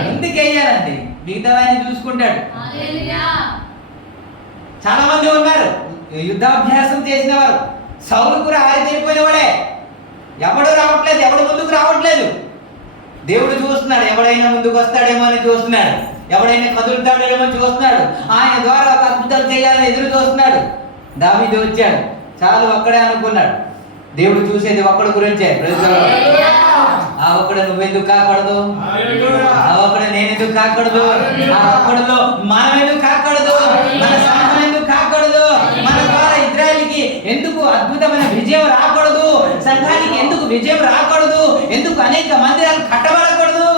ముందుకు వేయాలండి, మిగతావన్నీ చూసుకుంటాడు. చాలా మంది ఉన్నారు యుద్ధాభ్యాసం చేసిన వారు. సౌలు కూడా ఆరితేరిపోయిన వాడే. ఎవడు రావట్లేదు, ఎవడు ముందుకు రావట్లేదు. దేవుడు చూస్తున్నాడు, ఎవడైనా ముందుకు వస్తాడేమో అని చూస్తున్నాడు, ఎవడైనా కదులుతాడేమో చూస్తున్నాడు. ఆయన ద్వారా ఒక అద్భుతాలు చేయాలని ఎదురు చూస్తున్నాడు. దావీదు వచ్చాడు, చాలు ఒక్కడే అనుకున్నాడు. దేవుడు చూసేది ఒక్కడి గురించే. ఆ ఒక్కడు నువ్వెందుకు కాకూడదు? ఆ ఒక్కడు నేనెందుకు కాకూడదు? ఆ ఒక్కడిలో మనం ఎందుకు కాకూడదు? మన సంఘం ఎందుకు కాకూడదు? మన ద్వారా ఇజ్రాయెల్కి ఎందుకు అద్భుతమైన విజయం రాకూడదు? సంఘానికి ఎందుకు విజయం రాకూడదు? ఎందుకు అనేక మందిరాలు కట్టబడకూడదు?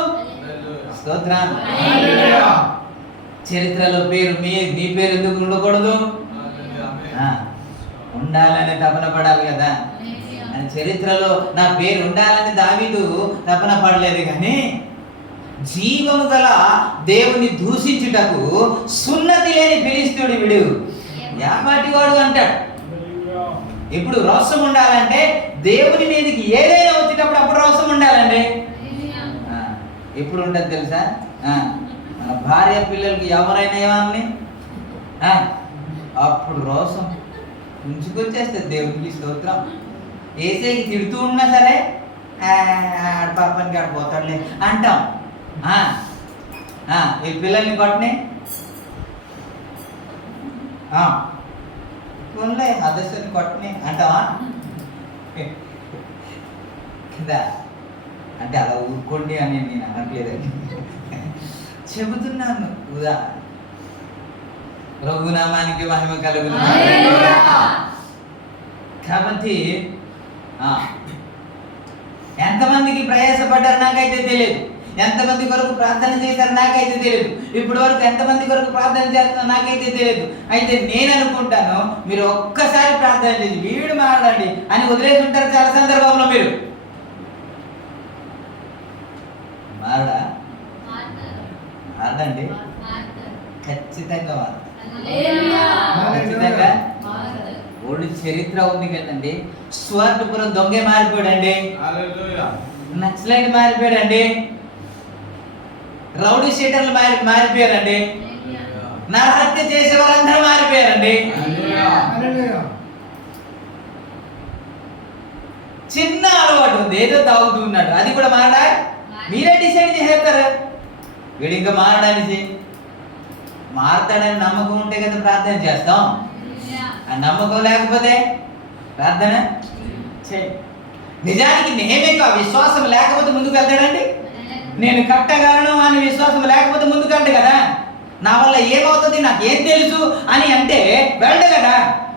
స్తోత్రం. చరిత్రలో పేరు నీ పేరు ఎందుకు ఉండకూడదు? ఉండాలని తపన పడాలి కదా. చరిత్రలో నా పేరు ఉండాలని దావీదు తపన పడలేదు. కానీ జీవము గల దేవుని దూషించుటకు సున్నతి లేని ఫిలిష్తీయుడు వీడు యాపాటి వాడు అంటాడు. ఇప్పుడు రోషం ఉండాలంటే దేవుని మీదకి ఏదైనా వచ్చినప్పుడు అప్పుడు రోషం ఉండాలండి. ఎప్పుడు ఉంటుంది తెలుసా? మన భార్య పిల్లలకి ఎవరైనా ఏమని అప్పుడు రోషం ఉంచుకొచ్చేస్తుంది. దేవునికి స్తోత్రం. ఏసైకి తిడుతూ ఉన్నా సరే ఆడ పాపానికి ఆడ పోతాడులే అంటాం. ఈ పిల్లల్ని కొట్టనే కొనలే అదర్శని కొట్టని అంటావా కదా? అంటే అలా ఊరుకోండి అని నేను అనట్లేదండి, చెబుతున్నాను. రఘునామానికి మహిమ కలుగును. కాబట్టి ఎంతమందికి ప్రయాసపడ్డారు నాకైతే తెలియదు, ఎంతమంది కొరకు ప్రార్థన చేశారు నాకైతే తెలియదు, ఇప్పటి వరకు ఎంతమంది కొరకు ప్రార్థన చేస్తున్నారు నాకైతే తెలియదు. అయితే నేను అనుకుంటాను మీరు ఒక్కసారి ప్రార్థన చేసి వీడు మాట్లాడండి అని వదిలేసి ఉంటారు చాలా సందర్భంలో. మీరు మారడండి, ఖచ్చితంగా ఖచ్చితంగా. ఓల్డ్ చరిత్ర ఉంది కదండి. స్వర్ణపురం దొంగే మారిపోయాడండి, నక్సలైట్ మారిపోయాడండి, రౌడీ షీటర్లు మారిపోయారండి, నరహత్య చేసే వారందరూ మారిపోయారండి. చిన్న అలవాటు ఉంది, ఏదో తాగుతూ ఉన్నాడు, అది కూడా మారడా? మీరే డిసైడ్ చేసేస్తారు. వీడు ఇంకా మారడానికి మారతాడని నమ్మకం ఉంటే కదా ప్రార్థన చేస్తాం. ఆ నమ్మకం లేకపోతే ప్రార్థన చేయి. నిజానికి నేమేకు ఆ విశ్వాసం లేకపోతే ముందుకు వెళ్తాడండి. నేను కట్టగలను అని విశ్వాసం లేకపోతే ముందుకు వెళ్తాడు కదా. నా వల్ల ఏమవుతుంది నాకేం తెలుసు అని అంటే వెళ్ళడు కదా.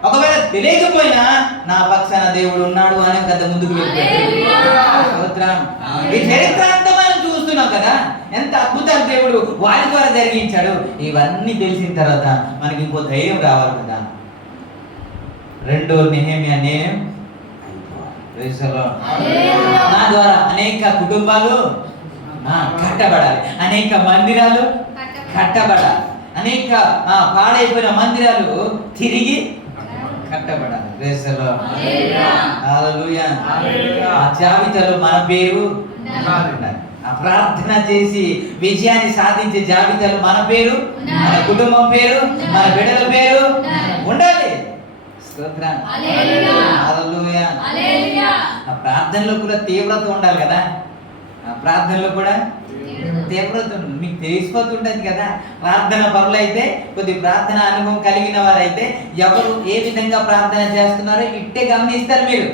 ఒకవేళ తెలియకపోయినా నా పక్షాన దేవుడు ఉన్నాడు అని కదా ముందుకు వెళ్తాడు. ఈ చరిత్ర అంతా మనం చూస్తున్నాం కదా, ఎంత అద్భుతాలు దేవుడు వారి ద్వారా జరిగించాడు. ఇవన్నీ తెలిసిన తర్వాత మనకి ఇంకో ధైర్యం రావాలి కదా. రెండో నెహెమ్యా నేమ్ నా ద్వారా అనేక కుటుంబాలు కట్టబడాలి, అనేక మందిరాలు కట్టబడాలి, అనేక పాడైపోయిన మందిరాలు తిరిగి కట్టబడాలి. ఆ జాబితాలో మన పేరు, ఆ ప్రార్థన చేసి విజయాన్ని సాధించే జాబితాలో మన పేరు, మన కుటుంబం పేరు, మన బిడ్డల పేరు ఉండాలి. ఆ ప్రార్థనలో కూడా తీవ్రత ఉండాలి కదా. ఆ ప్రార్థనలో కూడా తీవ్రత మీకు తెలిసిపోతుంటది కదా. ప్రార్థన పనులు అయితే కొద్ది ప్రార్థన అనుభవం కలిగిన వారైతే ఎవరు ఏ విధంగా ప్రార్థన చేస్తున్నారో ఇట్టే గమనిస్తారు. మీరు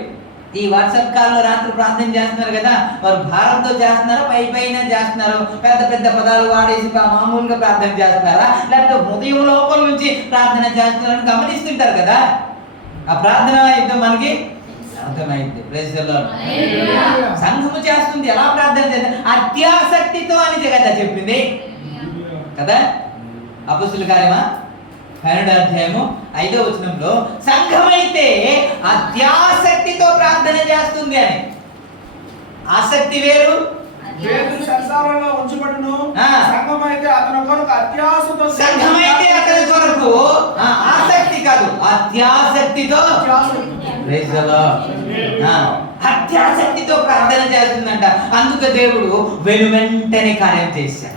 ఈ వాట్సాప్ కాల్లో రాత్రి ప్రార్థన చేస్తున్నారు కదా, వారు భారంతో చేస్తున్నారో పైన చేస్తున్నారో, పెద్ద పెద్ద పదాలు వాడేసి మామూలుగా ప్రార్థన చేస్తున్నారా, లేకపోతే హృదయం లోపల నుంచి ప్రార్థన చేస్తున్నారని గమనిస్తుంటారు కదా. ఆ ప్రార్థన యుద్ధం మనకి అర్థమైంది. Praise the Lord. సంఘము చేస్తుంది ఎలా ప్రార్థన చేస్తుంది? అత్యాసక్తితో అని కదా చెప్పింది కదా. అపొస్తలుల కార్యమా 12వ అధ్యాయము 5వ వచనంలో సంఘమైతే అత్యాసక్తితో ప్రార్థన చేస్తుంది అని. ఆసక్తి వేరు, సంసారంలో ఉంచబడును. సంఘమైతే అతని కొరకు అత్యాసతో, సంఘమైతే అతని కొరకు ఆసక్తి కాదు అత్యాసక్తితో, ప్రైజ్ ది లార్డ్, అత్యాసక్తితో ప్రార్థన చేస్తుందంట. అందుకే దేవుడు వెనువెంటనే కార్యం చేశాడు.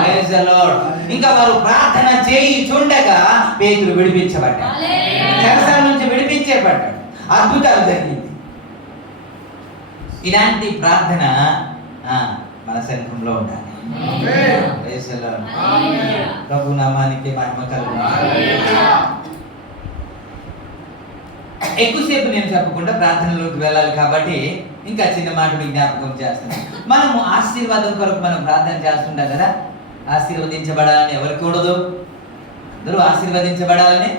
Praise the Lord. ఇంకా వారు ప్రార్థన చేయుచుండగా పేతురు విడిపించబడ్డాడు, చెరసాల నుంచి విడిపించబడ్డాడు, అద్భుతాలు జరిగింది. ఇలాంటి ప్రార్థన మన సంఘంలో ఉండాలి. Praise the lord. ప్రభు నామానికి మహిమ కలుగును. ఎక్కువసేపు నేను చెప్పకుండా ప్రార్థనలోకి వెళ్ళాలి కాబట్టి ఇంకా చిన్న మాట జ్ఞాపకం చేస్తున్నాను. మనము ఆశీర్వాదం కొరకు మనం ప్రార్థన చేస్తుంటాం కదా. ఆశీర్వదించబడాలని ఎవరికి కూడదు? అందరూ ఆశీర్వదించబడాలని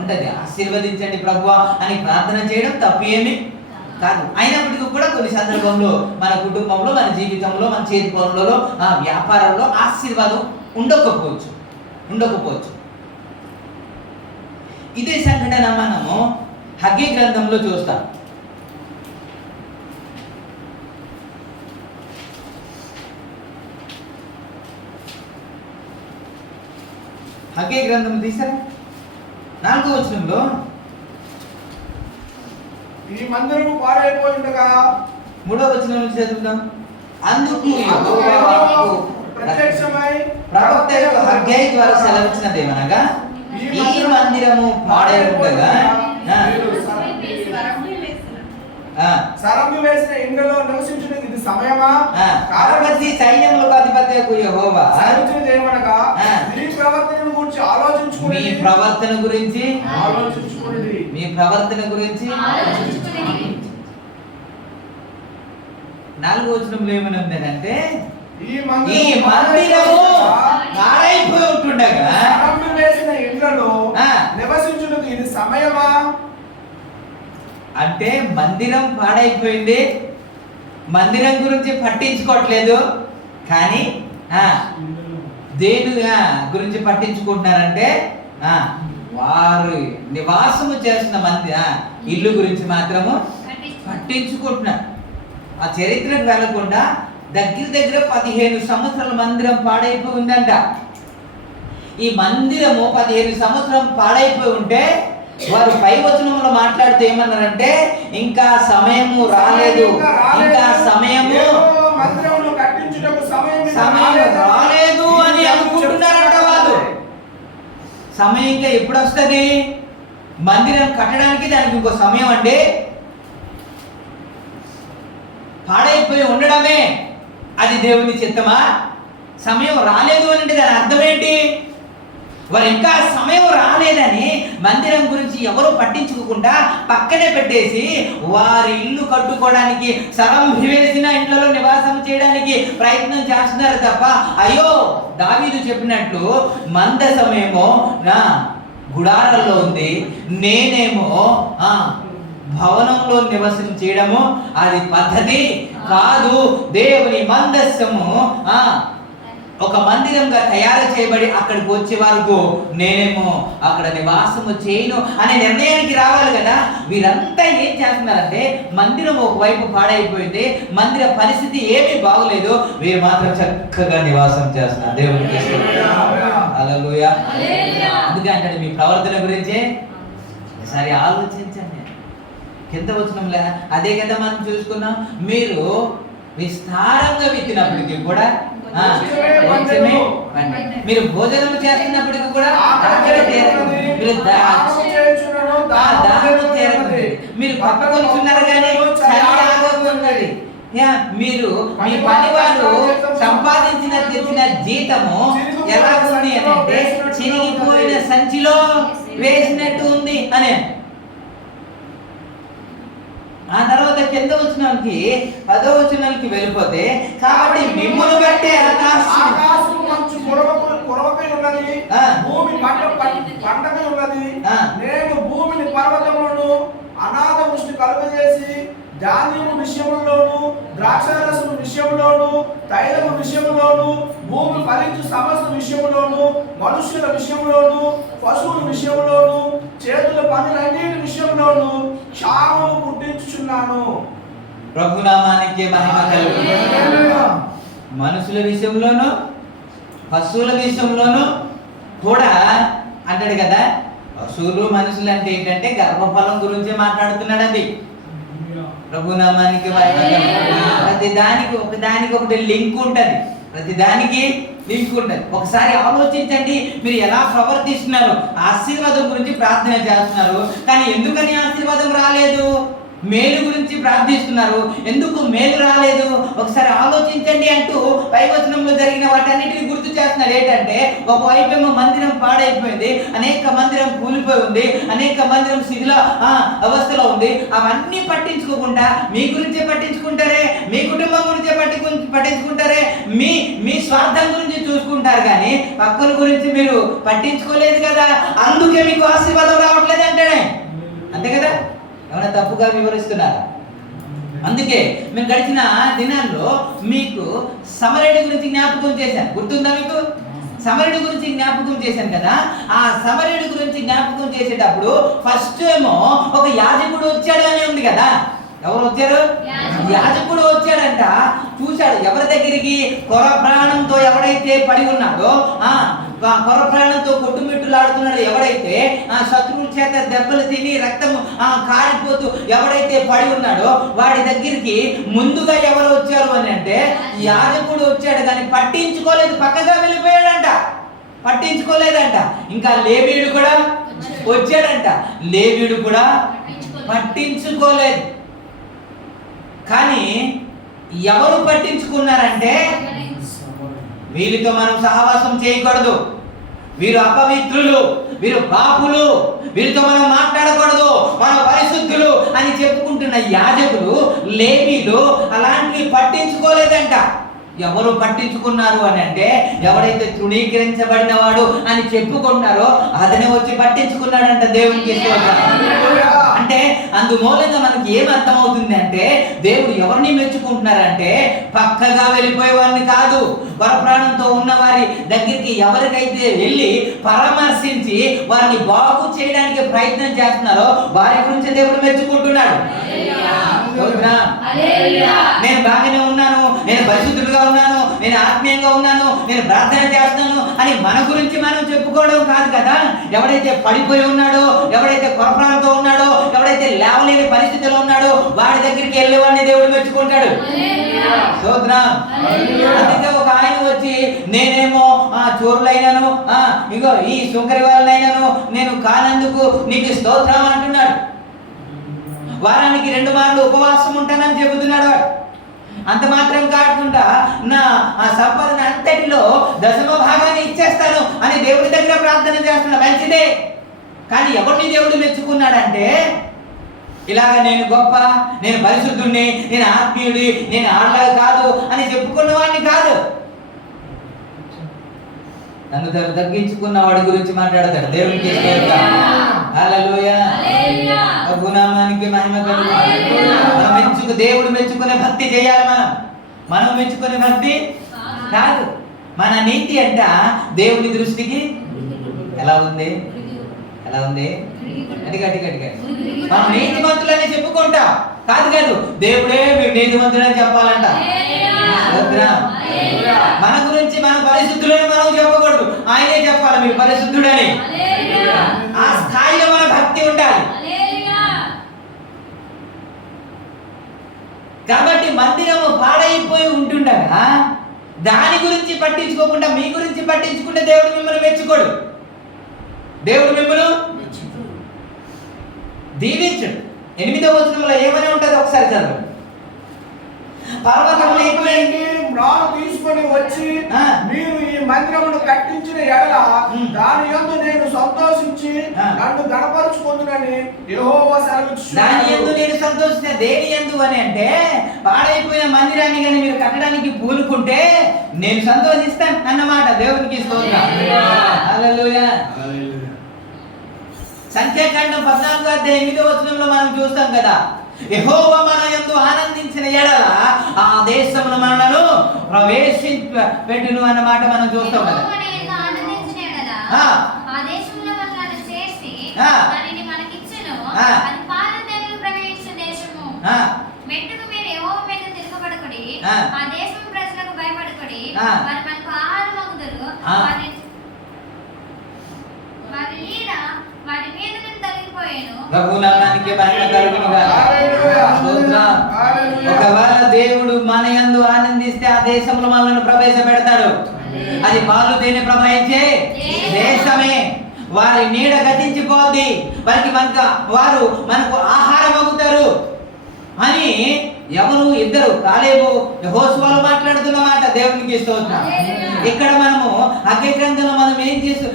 ఉంటుంది. ఆశీర్వదించండి ప్రభువా అని ప్రార్థన చేయడం తప్పు ఏమి కాదు. అయినప్పటికీ కూడా కొన్ని సందర్భంలో మన కుటుంబంలో, మన జీవితంలో, మన చేతి పనులలో, వ్యాపారంలో ఆశీర్వాదం ఉండకపోవచ్చు. ఇదే సంఘటన మనము హగ్గీ గ్రంథంలో చూస్తాం. హగ్గీ గ్రంథం తీసారా 4వ వచనంలో ఈ మందిరము పాడైపోయిండగా 3వ వచనం నుంచి చదువుదాం. అందుకు యెహోవా వాక్కు ప్రత్యక్షమై ప్రవక్త యొక్క హగ్గై ద్వారా సెలవిచ్చినదేమనగా, ఈ మందిరము పాడైపోగా సరమ్ము వేసిన ఇండ్లలో నివసించుటకు ఇది సమయమా? కాబట్టి సైన్యములకు అధిపతి యెహోవా ఏమనగా, మీ ప్రవర్తనను గురించి ఆలోచించుకోండి. మీ ప్రవర్తన గురించి ఆలోచించుకోండి. మీ ప్రవర్తన గురించి 4వ వచనంలో ఏమని ఉందంటే, ఈ మందిరము పాడైపోయి ఉంటుండగా సరమ్ము వేసిన ఇండ్లలో నివసించుటకు ఇది సమయమా? అంటే మందిరం పాడైపోయింది, మందిరం గురించి పట్టించుకోవట్లేదు, కానీ దేని గురించి పట్టించుకుంటున్నారంటే వారు నివాసము చేస్తున్న ఇల్లు గురించి మాత్రము పట్టించుకుంటున్నారు. ఆ చరిత్రకు వెళ్ళకుండా దగ్గర 15 సంవత్సరాల మందిరం పాడైపోయి ఉందంట. ఈ మందిరము 15 సంవత్సరం పాడైపోయి ఉంటే వారు పై వచనంలో మాట్లాడుతూ ఏమన్నారంటే, ఇంకా సమయము రాలేదు, ఇంకా సమయము రాలేదు అని అనుకుంటున్నారంట వాళ్ళు. సమయం ఇంకా ఎప్పుడు వస్తుంది? మందిరం కట్టడానికి దానికి ఇంకో సమయం అండి. పాడైపోయి ఉండడమే అది దేవుని చిత్తమా? సమయం రాలేదు అని అంటే దాని అర్థం ఏంటి? వారు ఇంకా సమయం రాలేదని మందిరం గురించి ఎవరు పట్టించుకోకుండా పక్కనే పెట్టేసి వారి ఇల్లు కట్టుకోవడానికి, సరంభి వేసిన ఇంట్లో నివాసం చేయడానికి ప్రయత్నం చేస్తున్నారు తప్ప, అయ్యో దావీదు చెప్పినట్లు మందసమేమో నా గుడారంలో ఉంది, నేనేమో భవనంలో నివాసం చేయడము అది పద్ధతి కాదు. దేవుని మందస్సము ఒక మందిరంగా తయారు చేయబడి అక్కడికి వచ్చే వరకు నేనేమో అక్కడ నివాసము చేయను అనే నిర్ణయానికి రావాలి కదా. వీరంతా ఏం చేస్తున్నారంటే, మందిరం ఒకవైపు పాడైపోయింది, మందిర పరిస్థితి ఏమీ బాగలేదు, వీరు మాత్రం చక్కగా నివాసం చేస్తున్నారు. దేవునికి హల్లెలూయా. అందుకే అంటాడు, మీ ప్రవర్తన గురించి ఒకసారి ఆలోచించండి. కింద వచనంలో అదే కదా మనం చూసుకున్నాం. మీరు విస్తారంగా విత్తినప్పటికీ కూడా మీరు భోజనం చేస్తున్నప్పటికీ కూడా మీరు దాహము తీరదు. మీరు పక్కకొచ్చున్నారు కానీ చలి. మీరు మీ పని వాళ్ళు తెచ్చిన జీతము ఎలా ఉంది అంటే చిరిగిపోయిన సంచిలో వేసినట్టు ఉంది అని. ఆ తర్వాత కింద వచనానికి 10వ వచనానికి వెళ్ళిపోతే, కాబట్టి మిమ్మును బట్టే ఆకాశము మంచు కురవకై ఉన్నది, భూమి పంటకై ఉన్నది. నేను భూమిని పర్వతములను అనాథ ముష్టి కలుగజేసి ధాన్యము విషయంలోను, ద్రాక్షారసము విషయంలోను, తైలము విషయంలోను, భూమి ఫలించు సమస్త విషయంలోను, మనుష్యుల విషయంలోను, పశువుల విషయంలోను, చేతుల పనులన్నిటి విషయంలోను క్షామము పుట్టించుచున్నాను. ప్రభునామానికి మహిమ కలుగును. మనుషుల విషయంలోను, పశువుల విషయంలోను కూడా అంటాడు కదా. పశువులు మనుషులు అంటే ఏంటంటే గర్భఫలం గురించి మాట్లాడుతున్నాడు. అది ప్రభునామానికి ప్రతి దానికి ఒకటి లింక్ ఉంటుంది. ప్రతి దానికి లింక్ ఉంటుంది. ఒకసారి ఆలోచించండి, మీరు ఎలా ప్రవర్తిస్తున్నారు. ఆశీర్వాదం గురించి ప్రార్థన చేస్తున్నారు, కానీ ఎందుకని ఆశీర్వాదం రాలేదు? మేలు గురించి ప్రార్థిస్తున్నారు, ఎందుకు మేలు రాలేదు? ఒకసారి ఆలోచించండి అంటూ పైవచనంలో జరిగిన వాటన్నిటిని గుర్తు చేస్తున్నారు. ఏంటంటే, ఒకవైపు ఏమో మందిరం పాడైపోయింది, అనేక మందిరం కూలిపోయి ఉంది, అనేక మందిరం శిథిల అవస్థలో ఉంది. అవన్నీ పట్టించుకోకుండా మీ గురించే పట్టించుకుంటారే, మీ కుటుంబం గురించే పట్టించుకుంటారే, మీ స్వార్థం గురించి చూసుకుంటారు, కానీ పక్కల గురించి మీరు పట్టించుకోలేదు కదా. అందుకే మీకు ఆశీర్వాదం రావట్లేదు అంటాడే. అంతే కదా? ఏమైనా తప్పుగా వివరిస్తున్నారు? అందుకే మేము గడిచిన దినాల్లో మీకు సమరయుడి గురించి జ్ఞాపకం చేశాను. గుర్తుందా మీకు? సమరయుడి గురించి జ్ఞాపకం చేశాను కదా. ఆ సమరయుడి గురించి జ్ఞాపకం చేసేటప్పుడు ఫస్ట్ ఏమో ఒక యాజకుడు వచ్చాడు అని ఉంది కదా. ఎవరు వచ్చారు? యాజకుడు వచ్చాడంట. చూశాడు ఎవరి దగ్గరికి? కొర ప్రాణంతో ఎవడైతే పడి ఉన్నాడో కొరప్రాణంతో కొట్టుమిట్టులాడుతున్నాడు, ఎవడైతే ఆ శత్రువుల చేత దెబ్బలు తిని రక్తము కారిపోతూ ఎవడైతే పడి ఉన్నాడో వాడి దగ్గరికి ముందుగా ఎవరు వచ్చారు అని అంటే యాజకుడు వచ్చాడు, కానీ పట్టించుకోలేదు, పక్కగా వెళ్ళిపోయాడంట, పట్టించుకోలేదంట. ఇంకా లేవీయుడు కూడా వచ్చాడంట, లేవీయుడు కూడా పట్టించుకోలేదు. కానీ ఎవరు పట్టించుకున్నారంటే వీరితో మనం సహవాసం చేయకూడదు, వీరు అపవిత్రులు, వీరు పాపులు, వీరితో మనం మాట్లాడకూడదు, మన పరిశుద్ధులు అని చెప్పుకుంటున్న యాజకులు లేవీలు అలాంటివి పట్టించుకోలేదంట. ఎవరు పట్టించుకున్నారు అని అంటే ఎవడైతే తృణీకరించబడిన వాడు అని చెప్పుకుంటున్నారో అతనే వచ్చి పట్టించుకున్నాడంట. దేవునికి అంటే అందుమూలంగా మనకి ఏం అర్థమవుతుంది అంటే దేవుడు ఎవరిని మెచ్చుకుంటున్నారంటే పక్కగా వెళ్ళిపోయే వారిని కాదు, పరప్రాణంతో ఉన్న వారి దగ్గరికి ఎవరికైతే వెళ్ళి పరామర్శించి వారిని బాగు చేయడానికి ప్రయత్నం చేస్తున్నారో వారి గురించి దేవుడు మెచ్చుకుంటున్నాడు. నేను బాగానే ఉన్నాను, నేను పరిశుద్ధులుగా ఉన్నాను, నేను ఆత్మీయంగా ఉన్నాను, నేను ప్రార్థన చేస్తున్నాను అని మన గురించి మనం చెప్పుకోవడం కాదు కదా. ఎవడైతే పడిపోయి ఉన్నాడో, ఎవడైతే కొరప్రాణంతో ఉన్నాడో, ఎవడైతే లేవలేని పరిస్థితిలో ఉన్నాడో వాడి దగ్గరికి వెళ్ళేవాడిని దేవుడు మెచ్చుకుంటాడు. స్తోత్రం. అందుకే ఒక ఆయన వచ్చి నేనేమో చోరులైనాను, ఇగో ఈ సుంకరి వాళ్ళైనాను, నేను కానందుకు నీకు స్తోత్రం అంటున్నాడు. వారానికి 2 మార్లు ఉపవాసం ఉంటానని చెబుతున్నాడు. అంత మాత్రం కాకుండా నా సంపదన అంతటిలో 10వ భాగాన్ని ఇచ్చేస్తాను అని దేవుడి దగ్గర ప్రార్థన చేస్తున్నాడు. మంచిదే, కానీ ఎవరిని దేవుడు మెచ్చుకున్నాడంటే ఇలాగ నేను గొప్ప, నేను పరిశుద్ధుడిని, నేను ఆత్మీయుడి, నేను ఆడలాగా కాదు అని చెప్పుకున్న వాడిని కాదు. తను తగ్గించుకున్న వాడి గురించి మాట్లాడతాడు. దేవునికి హల్లెలూయా, ప్రభునామానికి మహిమ కలుగును. దేవుడు మెచ్చుకునే భక్తి చేయాలి. మనం మెచ్చుకునే భక్తి కాదు. మన నీతి అంట దేవుని దృష్టికి ఎలా ఉంది, ఎలా ఉంది? గట్టిగా మనం నీతిమంతులని చెప్పుకుంటాం కాదు, దేవుడే మీరు నీతిమంతులని చెప్పాలంట. మన గురించి మన పరిశుద్ధులని మనం చెప్పకూడదు, ఆయనే చెప్పాలి మీరు పరిశుద్ధుడని. ఆ స్థాయిలో మన భక్తి ఉండాలి. కాబట్టి మందిరము పాడైపోయి ఉంటుండగా దాని గురించి పట్టించుకోకుండా మీ గురించి పట్టించుకుంటే దేవుడు మిమ్మల్ని మెచ్చుకోడు, దేవుడు మిమ్మల్ని దీవించడు. 8వ వచనంలో ఏమని ఉంటది ఒకసారి చదవండి. మ్రాను తీసుకొని వచ్చి మీరు ఈ మందిరమును కట్టించిన ఎడల దాని యందు నేను సంతోషించి నన్ను గణపరుచుకుంటునని యెహోవా సెలవిచ్చుచున్నాడు. దాని యందు నేను సంతోషించిన దేని యందు అని అంటే పాడైపోయిన మందిరాన్ని కానీ మీరు కట్టడానికి పూనుకుంటే నేను సంతోషిస్తాను అన్నమాట. దేవునికి స్తోత్రం. హల్లెలూయా. సంఖ్యాకాండం 14వ వచనంలో మనం చూస్తాం కదా, యెహోవా మన యందు ఆనందించిన ఎడల ఆ దేశమును మనలను ప్రవేశింపెట్టును అన్నమాట మనం చూస్తాం కదా. ఒకవేళ దేవుడు మన యందు ఆనందిస్తే ఆ దేశంలో మనల్ని ప్రవేశపెడతాడు. అది పాలు తేనె ప్రవహించే దేశమే. వారి నీడ గతించిపోద్ది, వారు మనకు ఆహారం అవుతారు అని ఎవరు ఇద్దరు కాలేబు యెహోషువలు మాట్లాడుతున్న మాట. దేవునికి స్తోత్రం. ఇక్కడ మనము అగ్ని గ్రంథంలో మనం ఏం చేసి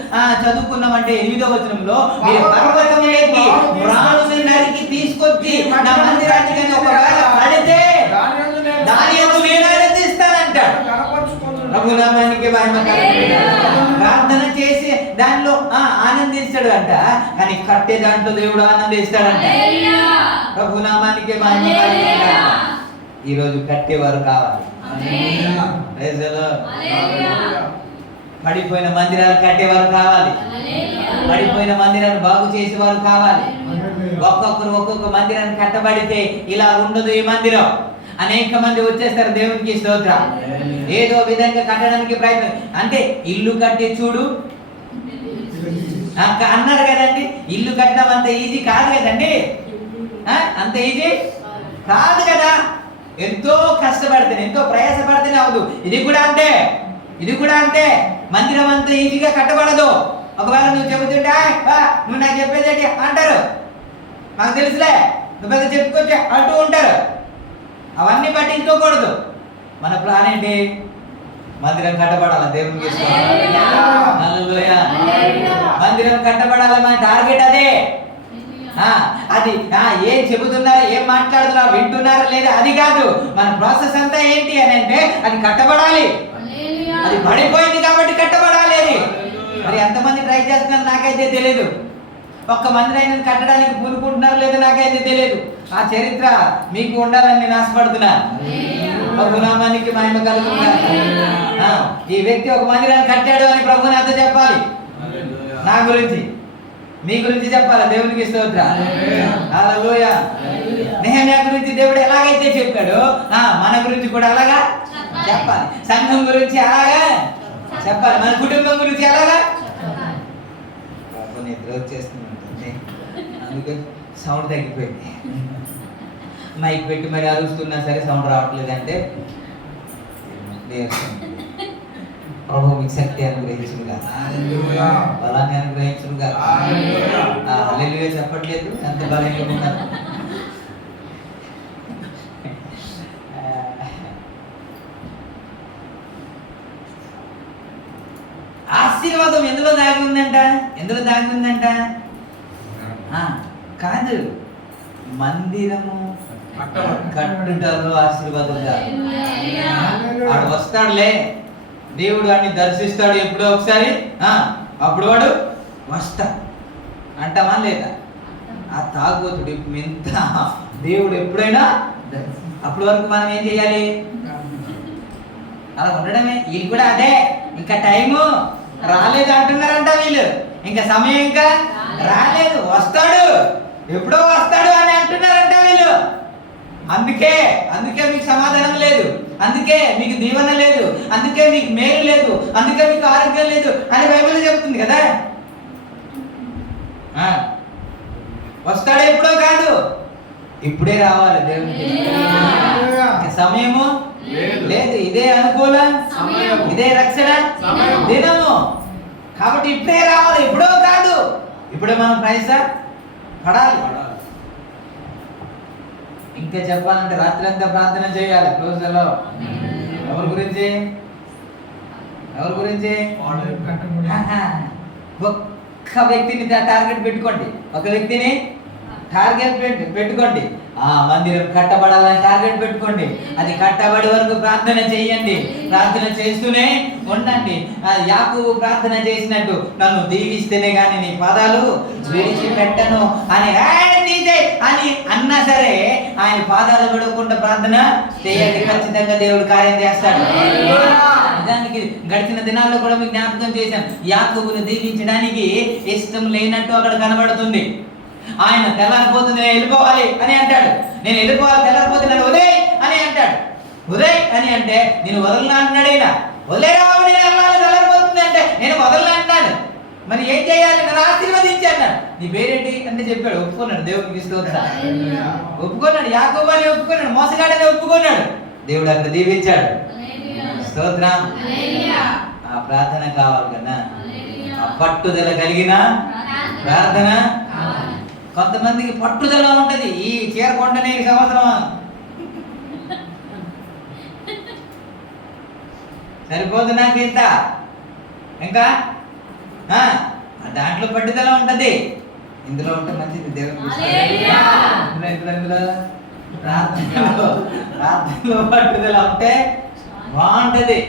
చదువుకున్నామంటే 8వ వచనంలో మీరు పర్వతములోకి మ్రానుని నరికి తీసుకొచ్చి నా మందిరాన్ని కానీ ఒకవేళ పడితే దాని యందు నేను ఆనందిస్తానంటాడు. ప్రభునామానికి మహిమ కలుగును. ప్రార్థన చేసి దానిలో ఆనందిస్తాడు అంట, కానీ కట్టే దాంట్లో దేవుడు ఆనందిస్తాడంట. ప్రభునామానికి మహిమ కలుగును. ఈరోజు కట్టేవారు కావాలి. పడిపోయిన మందిరాలు కట్టేవారు కావాలి, పడిపోయిన మందిరాన్ని బాగు చేసేవారు కావాలి. ఒక్కొక్క మందిరాన్ని కట్టబడితే ఇలా ఉండదు ఈ మందిరం. అనేక మంది వచ్చేస్తారు. దేవునికి స్తోత్రం. ఏదో విధంగా కట్టడానికి ప్రయత్నం. అంటే ఇల్లు కట్టి చూడు అన్నారు కదండి. ఇల్లు కట్టడం అంత ఈజీ కాదు కదండి, అంత ఈజీ కాదు కదా. ఎంతో కష్టపడితేనే, ఎంతో ప్రయాసపడితేనే అవదు. ఇది కూడా అంతే. మందిరం అంత ఈజీగా కట్టబడదు. ఒకవేళ నువ్వు చెబుతుంటే నువ్వు నాకు చెప్పేదేంటి అంటారు, మాకు తెలుసులే, నువ్వు పెద్ద చెప్పుకొచ్చి అంటూ ఉంటారు. అవన్నీ పట్టించుకోకూడదు. మన ప్లాన్ ఏంటి? మందిరం కట్టబడాలి, దేవునికి మందిరం కట్టబడాలి. మన టార్గెట్ అదే. అది ఏం చెబుతున్నారు, ఏం మాట్లాడుతున్నారు, వింటున్నారా లేదా అది కాదు. మన ప్రాసెస్ అంతా ఏంటి అని అంటే అది కట్టబడాలి. అది పడిపోయింది కాబట్టి కట్టబడాలి. అది మరి ఎంతమంది ట్రై చేస్తున్నారు నాకైతే తెలియదు. ఒక్క మందిరం కట్టడానికి పూనుకుంటున్నారు లేదో నాకైతే తెలియదు. ఆ చరిత్ర మీకు ఉండాలని నేను ఆశపడుతున్నాను. ప్రభునామానికి మహిమ కలుగుతుంది. ఈ వ్యక్తి ఒక మందిరాన్ని కట్టాడు అని ప్రభు నాతో చెప్పాలి. నా గురించి, మీ గురించి చెప్పాలి. దేవునికి స్తోత్రం. హల్లెలూయా. నెహెమ్యా గురించి దేవుడు ఎలాగైతే చెప్పాడో మన గురించి కూడా అలాగా చెప్పాలి. సంఘం గురించి అలాగా చెప్పాలి. మన కుటుంబం గురించి అలాగా. నిద్ర వచ్చేస్తుంది, అందుకే సౌండ్ తగ్గిపోయింది. మైక్ పెట్టి మరి అరుస్తున్నా సరే సౌండ్ రావట్లేదంటే ప్రభు మీకు శక్తి అనుగ్రహించుగా, బలాన్ని అనుగ్రహించుగా. హల్లెలూయా చెప్పట్లేదు, ఎంత బలంగా ఉన్నారు. ఆశీర్వాదం ఎందులో దాగి ఉందంట? కాదు, మందిరము కట్టుటలో ఆశీర్వాదం కాదు. వాడు వస్తాడులే, దేవుడు వాడిని దర్శిస్తాడు ఎప్పుడో ఒకసారి, అప్పుడు వాడు వస్తా అంటామా లేదా? ఆ తాగుబోతుడు ఎంత దేవుడు ఎప్పుడైనా అప్పటి వరకు మనం ఏం చేయాలి? అలా ఉండడమే. వీళ్ళు కూడా అదే, ఇంకా టైము రాలేదు అంటున్నారంట వీళ్ళు. ఇంకా సమయం ఇంకా రాలేదు, వస్తాడు, ఎప్పుడో వస్తాడు అని అంటున్నారంట వీళ్ళు. అందుకే మీకు సమాధానం లేదు, అందుకే మీకు దీవెన లేదు, అందుకే మీకు మేలు లేదు, అందుకే మీకు ఆరోగ్యం లేదు అని బైబిల్ చెబుతుంది కదా. వస్తాడు ఎప్పుడో కాదు, ఇప్పుడే రావాలి. దేవునికి సమయము లేదు, ఇదే అనుకూల, ఇదే రక్షణ దినము. కాబట్టి ఇప్పుడే రావాలి, ఎప్పుడో కాదు. ఇప్పుడే మనం పైసా పడాలి. ఇంకా చెప్పాలంటే రాత్రి అంతా ప్రార్థన చేయాలి. క్లోజ్లో ఎవరి గురించి? ఒక్క వ్యక్తిని టార్గెట్ పెట్టుకోండి. ఒక వ్యక్తిని టార్గెట్ పెట్టుకోండి. మందిరం కట్టబడాలని టార్గెట్ పెట్టుకోండి. అది కట్టబడి వరకు ప్రార్థన చేయండి. ప్రార్థన చేస్తూనే ఉండండి. యాకోబు ప్రార్థన చేసినట్టు, నన్ను దీవిస్తేనే గాని నీ పాదాలు విడిచిపెట్టను అని అన్నా సరే ఆయన పాదాలు విడవకుండా ప్రార్థన చేయండి. ఖచ్చితంగా దేవుడు కార్యం చేస్తాడు. నిజానికి గడిచిన దినాల్లో కూడా మీకు జ్ఞాపకం చేశాను. యాకోబును దీవించడానికి ఇష్టం లేనట్టు అక్కడ కనబడుతుంది. ఆయన తెల్లారిపోతుంది నేను వెళ్ళిపోవాలి అని అంటాడు. నేను వెళ్ళిపోవాలి, తెల్లారిపోతే నన్ను ఉదయ్ అని అంటాడు. ఉదయ్ అని అంటే నేను వదలనా అంటున్నాడు. ఆయన వదిలేరావు, నేను వెళ్ళాలి, తెల్లారిపోతుంది అంటే నేను వదలనా అంటాడు. మరి ఏం చేయాలి? నన్ను ఆశీర్వదించాడు. నీ పేరేంటి అంటే చెప్పాడు, ఒప్పుకున్నాడు. దేవుడికి స్తోత్రం. ఒప్పుకున్నాడు, యాకోబు అని ఒప్పుకున్నాడు, మోసగాడని ఒప్పుకున్నాడు. దేవుడు అక్కడ దీవించాడు. స్తోత్రం. ఆ ప్రార్థన కావాలి కదా, ఆ పట్టుదల కలిగిన ప్రార్థన. కొంతమందికి పట్టుదల ఉంటది, ఈ చేరకొండనే సంవత్సరం సరిపోదు నాకు ఇంత, ఇంకా దాంట్లో పట్టుదల ఉంటది. ఇందులో ఉంటే మంచిది. దేవుడు ప్రార్థనలో పట్టుదల ఉంటే బాగుంటది.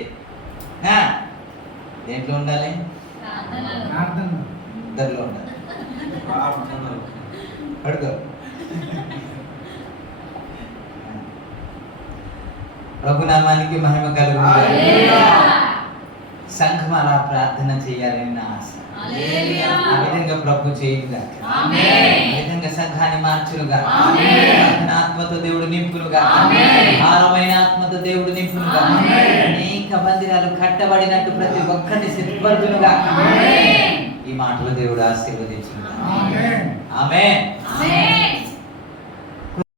దేంట్లో ఉండాలి? ఇద్దరిలో ఉండాలి. పడుకో. ప్రభునామానికి మహిమ కలుగుతుంది. సంఘం అలా ప్రార్థన చేయాలని నా ఆశ. ఆ విధంగా ప్రభు చేయునుగా. ఆ విధంగా సంఘాన్ని మార్చునుగా. ఆత్మతో దేవుడు నింపునుగా. భారమైన ఆత్మతో దేవుడు నింపునుగా. అనేక మందిరాలు కట్టబడినట్టు ప్రతి ఒక్కరిని సిద్ధపడుతునుగా. ఈ మాటలు దేవుడు ఆశీర్వదించునుగా. ఆమేన్.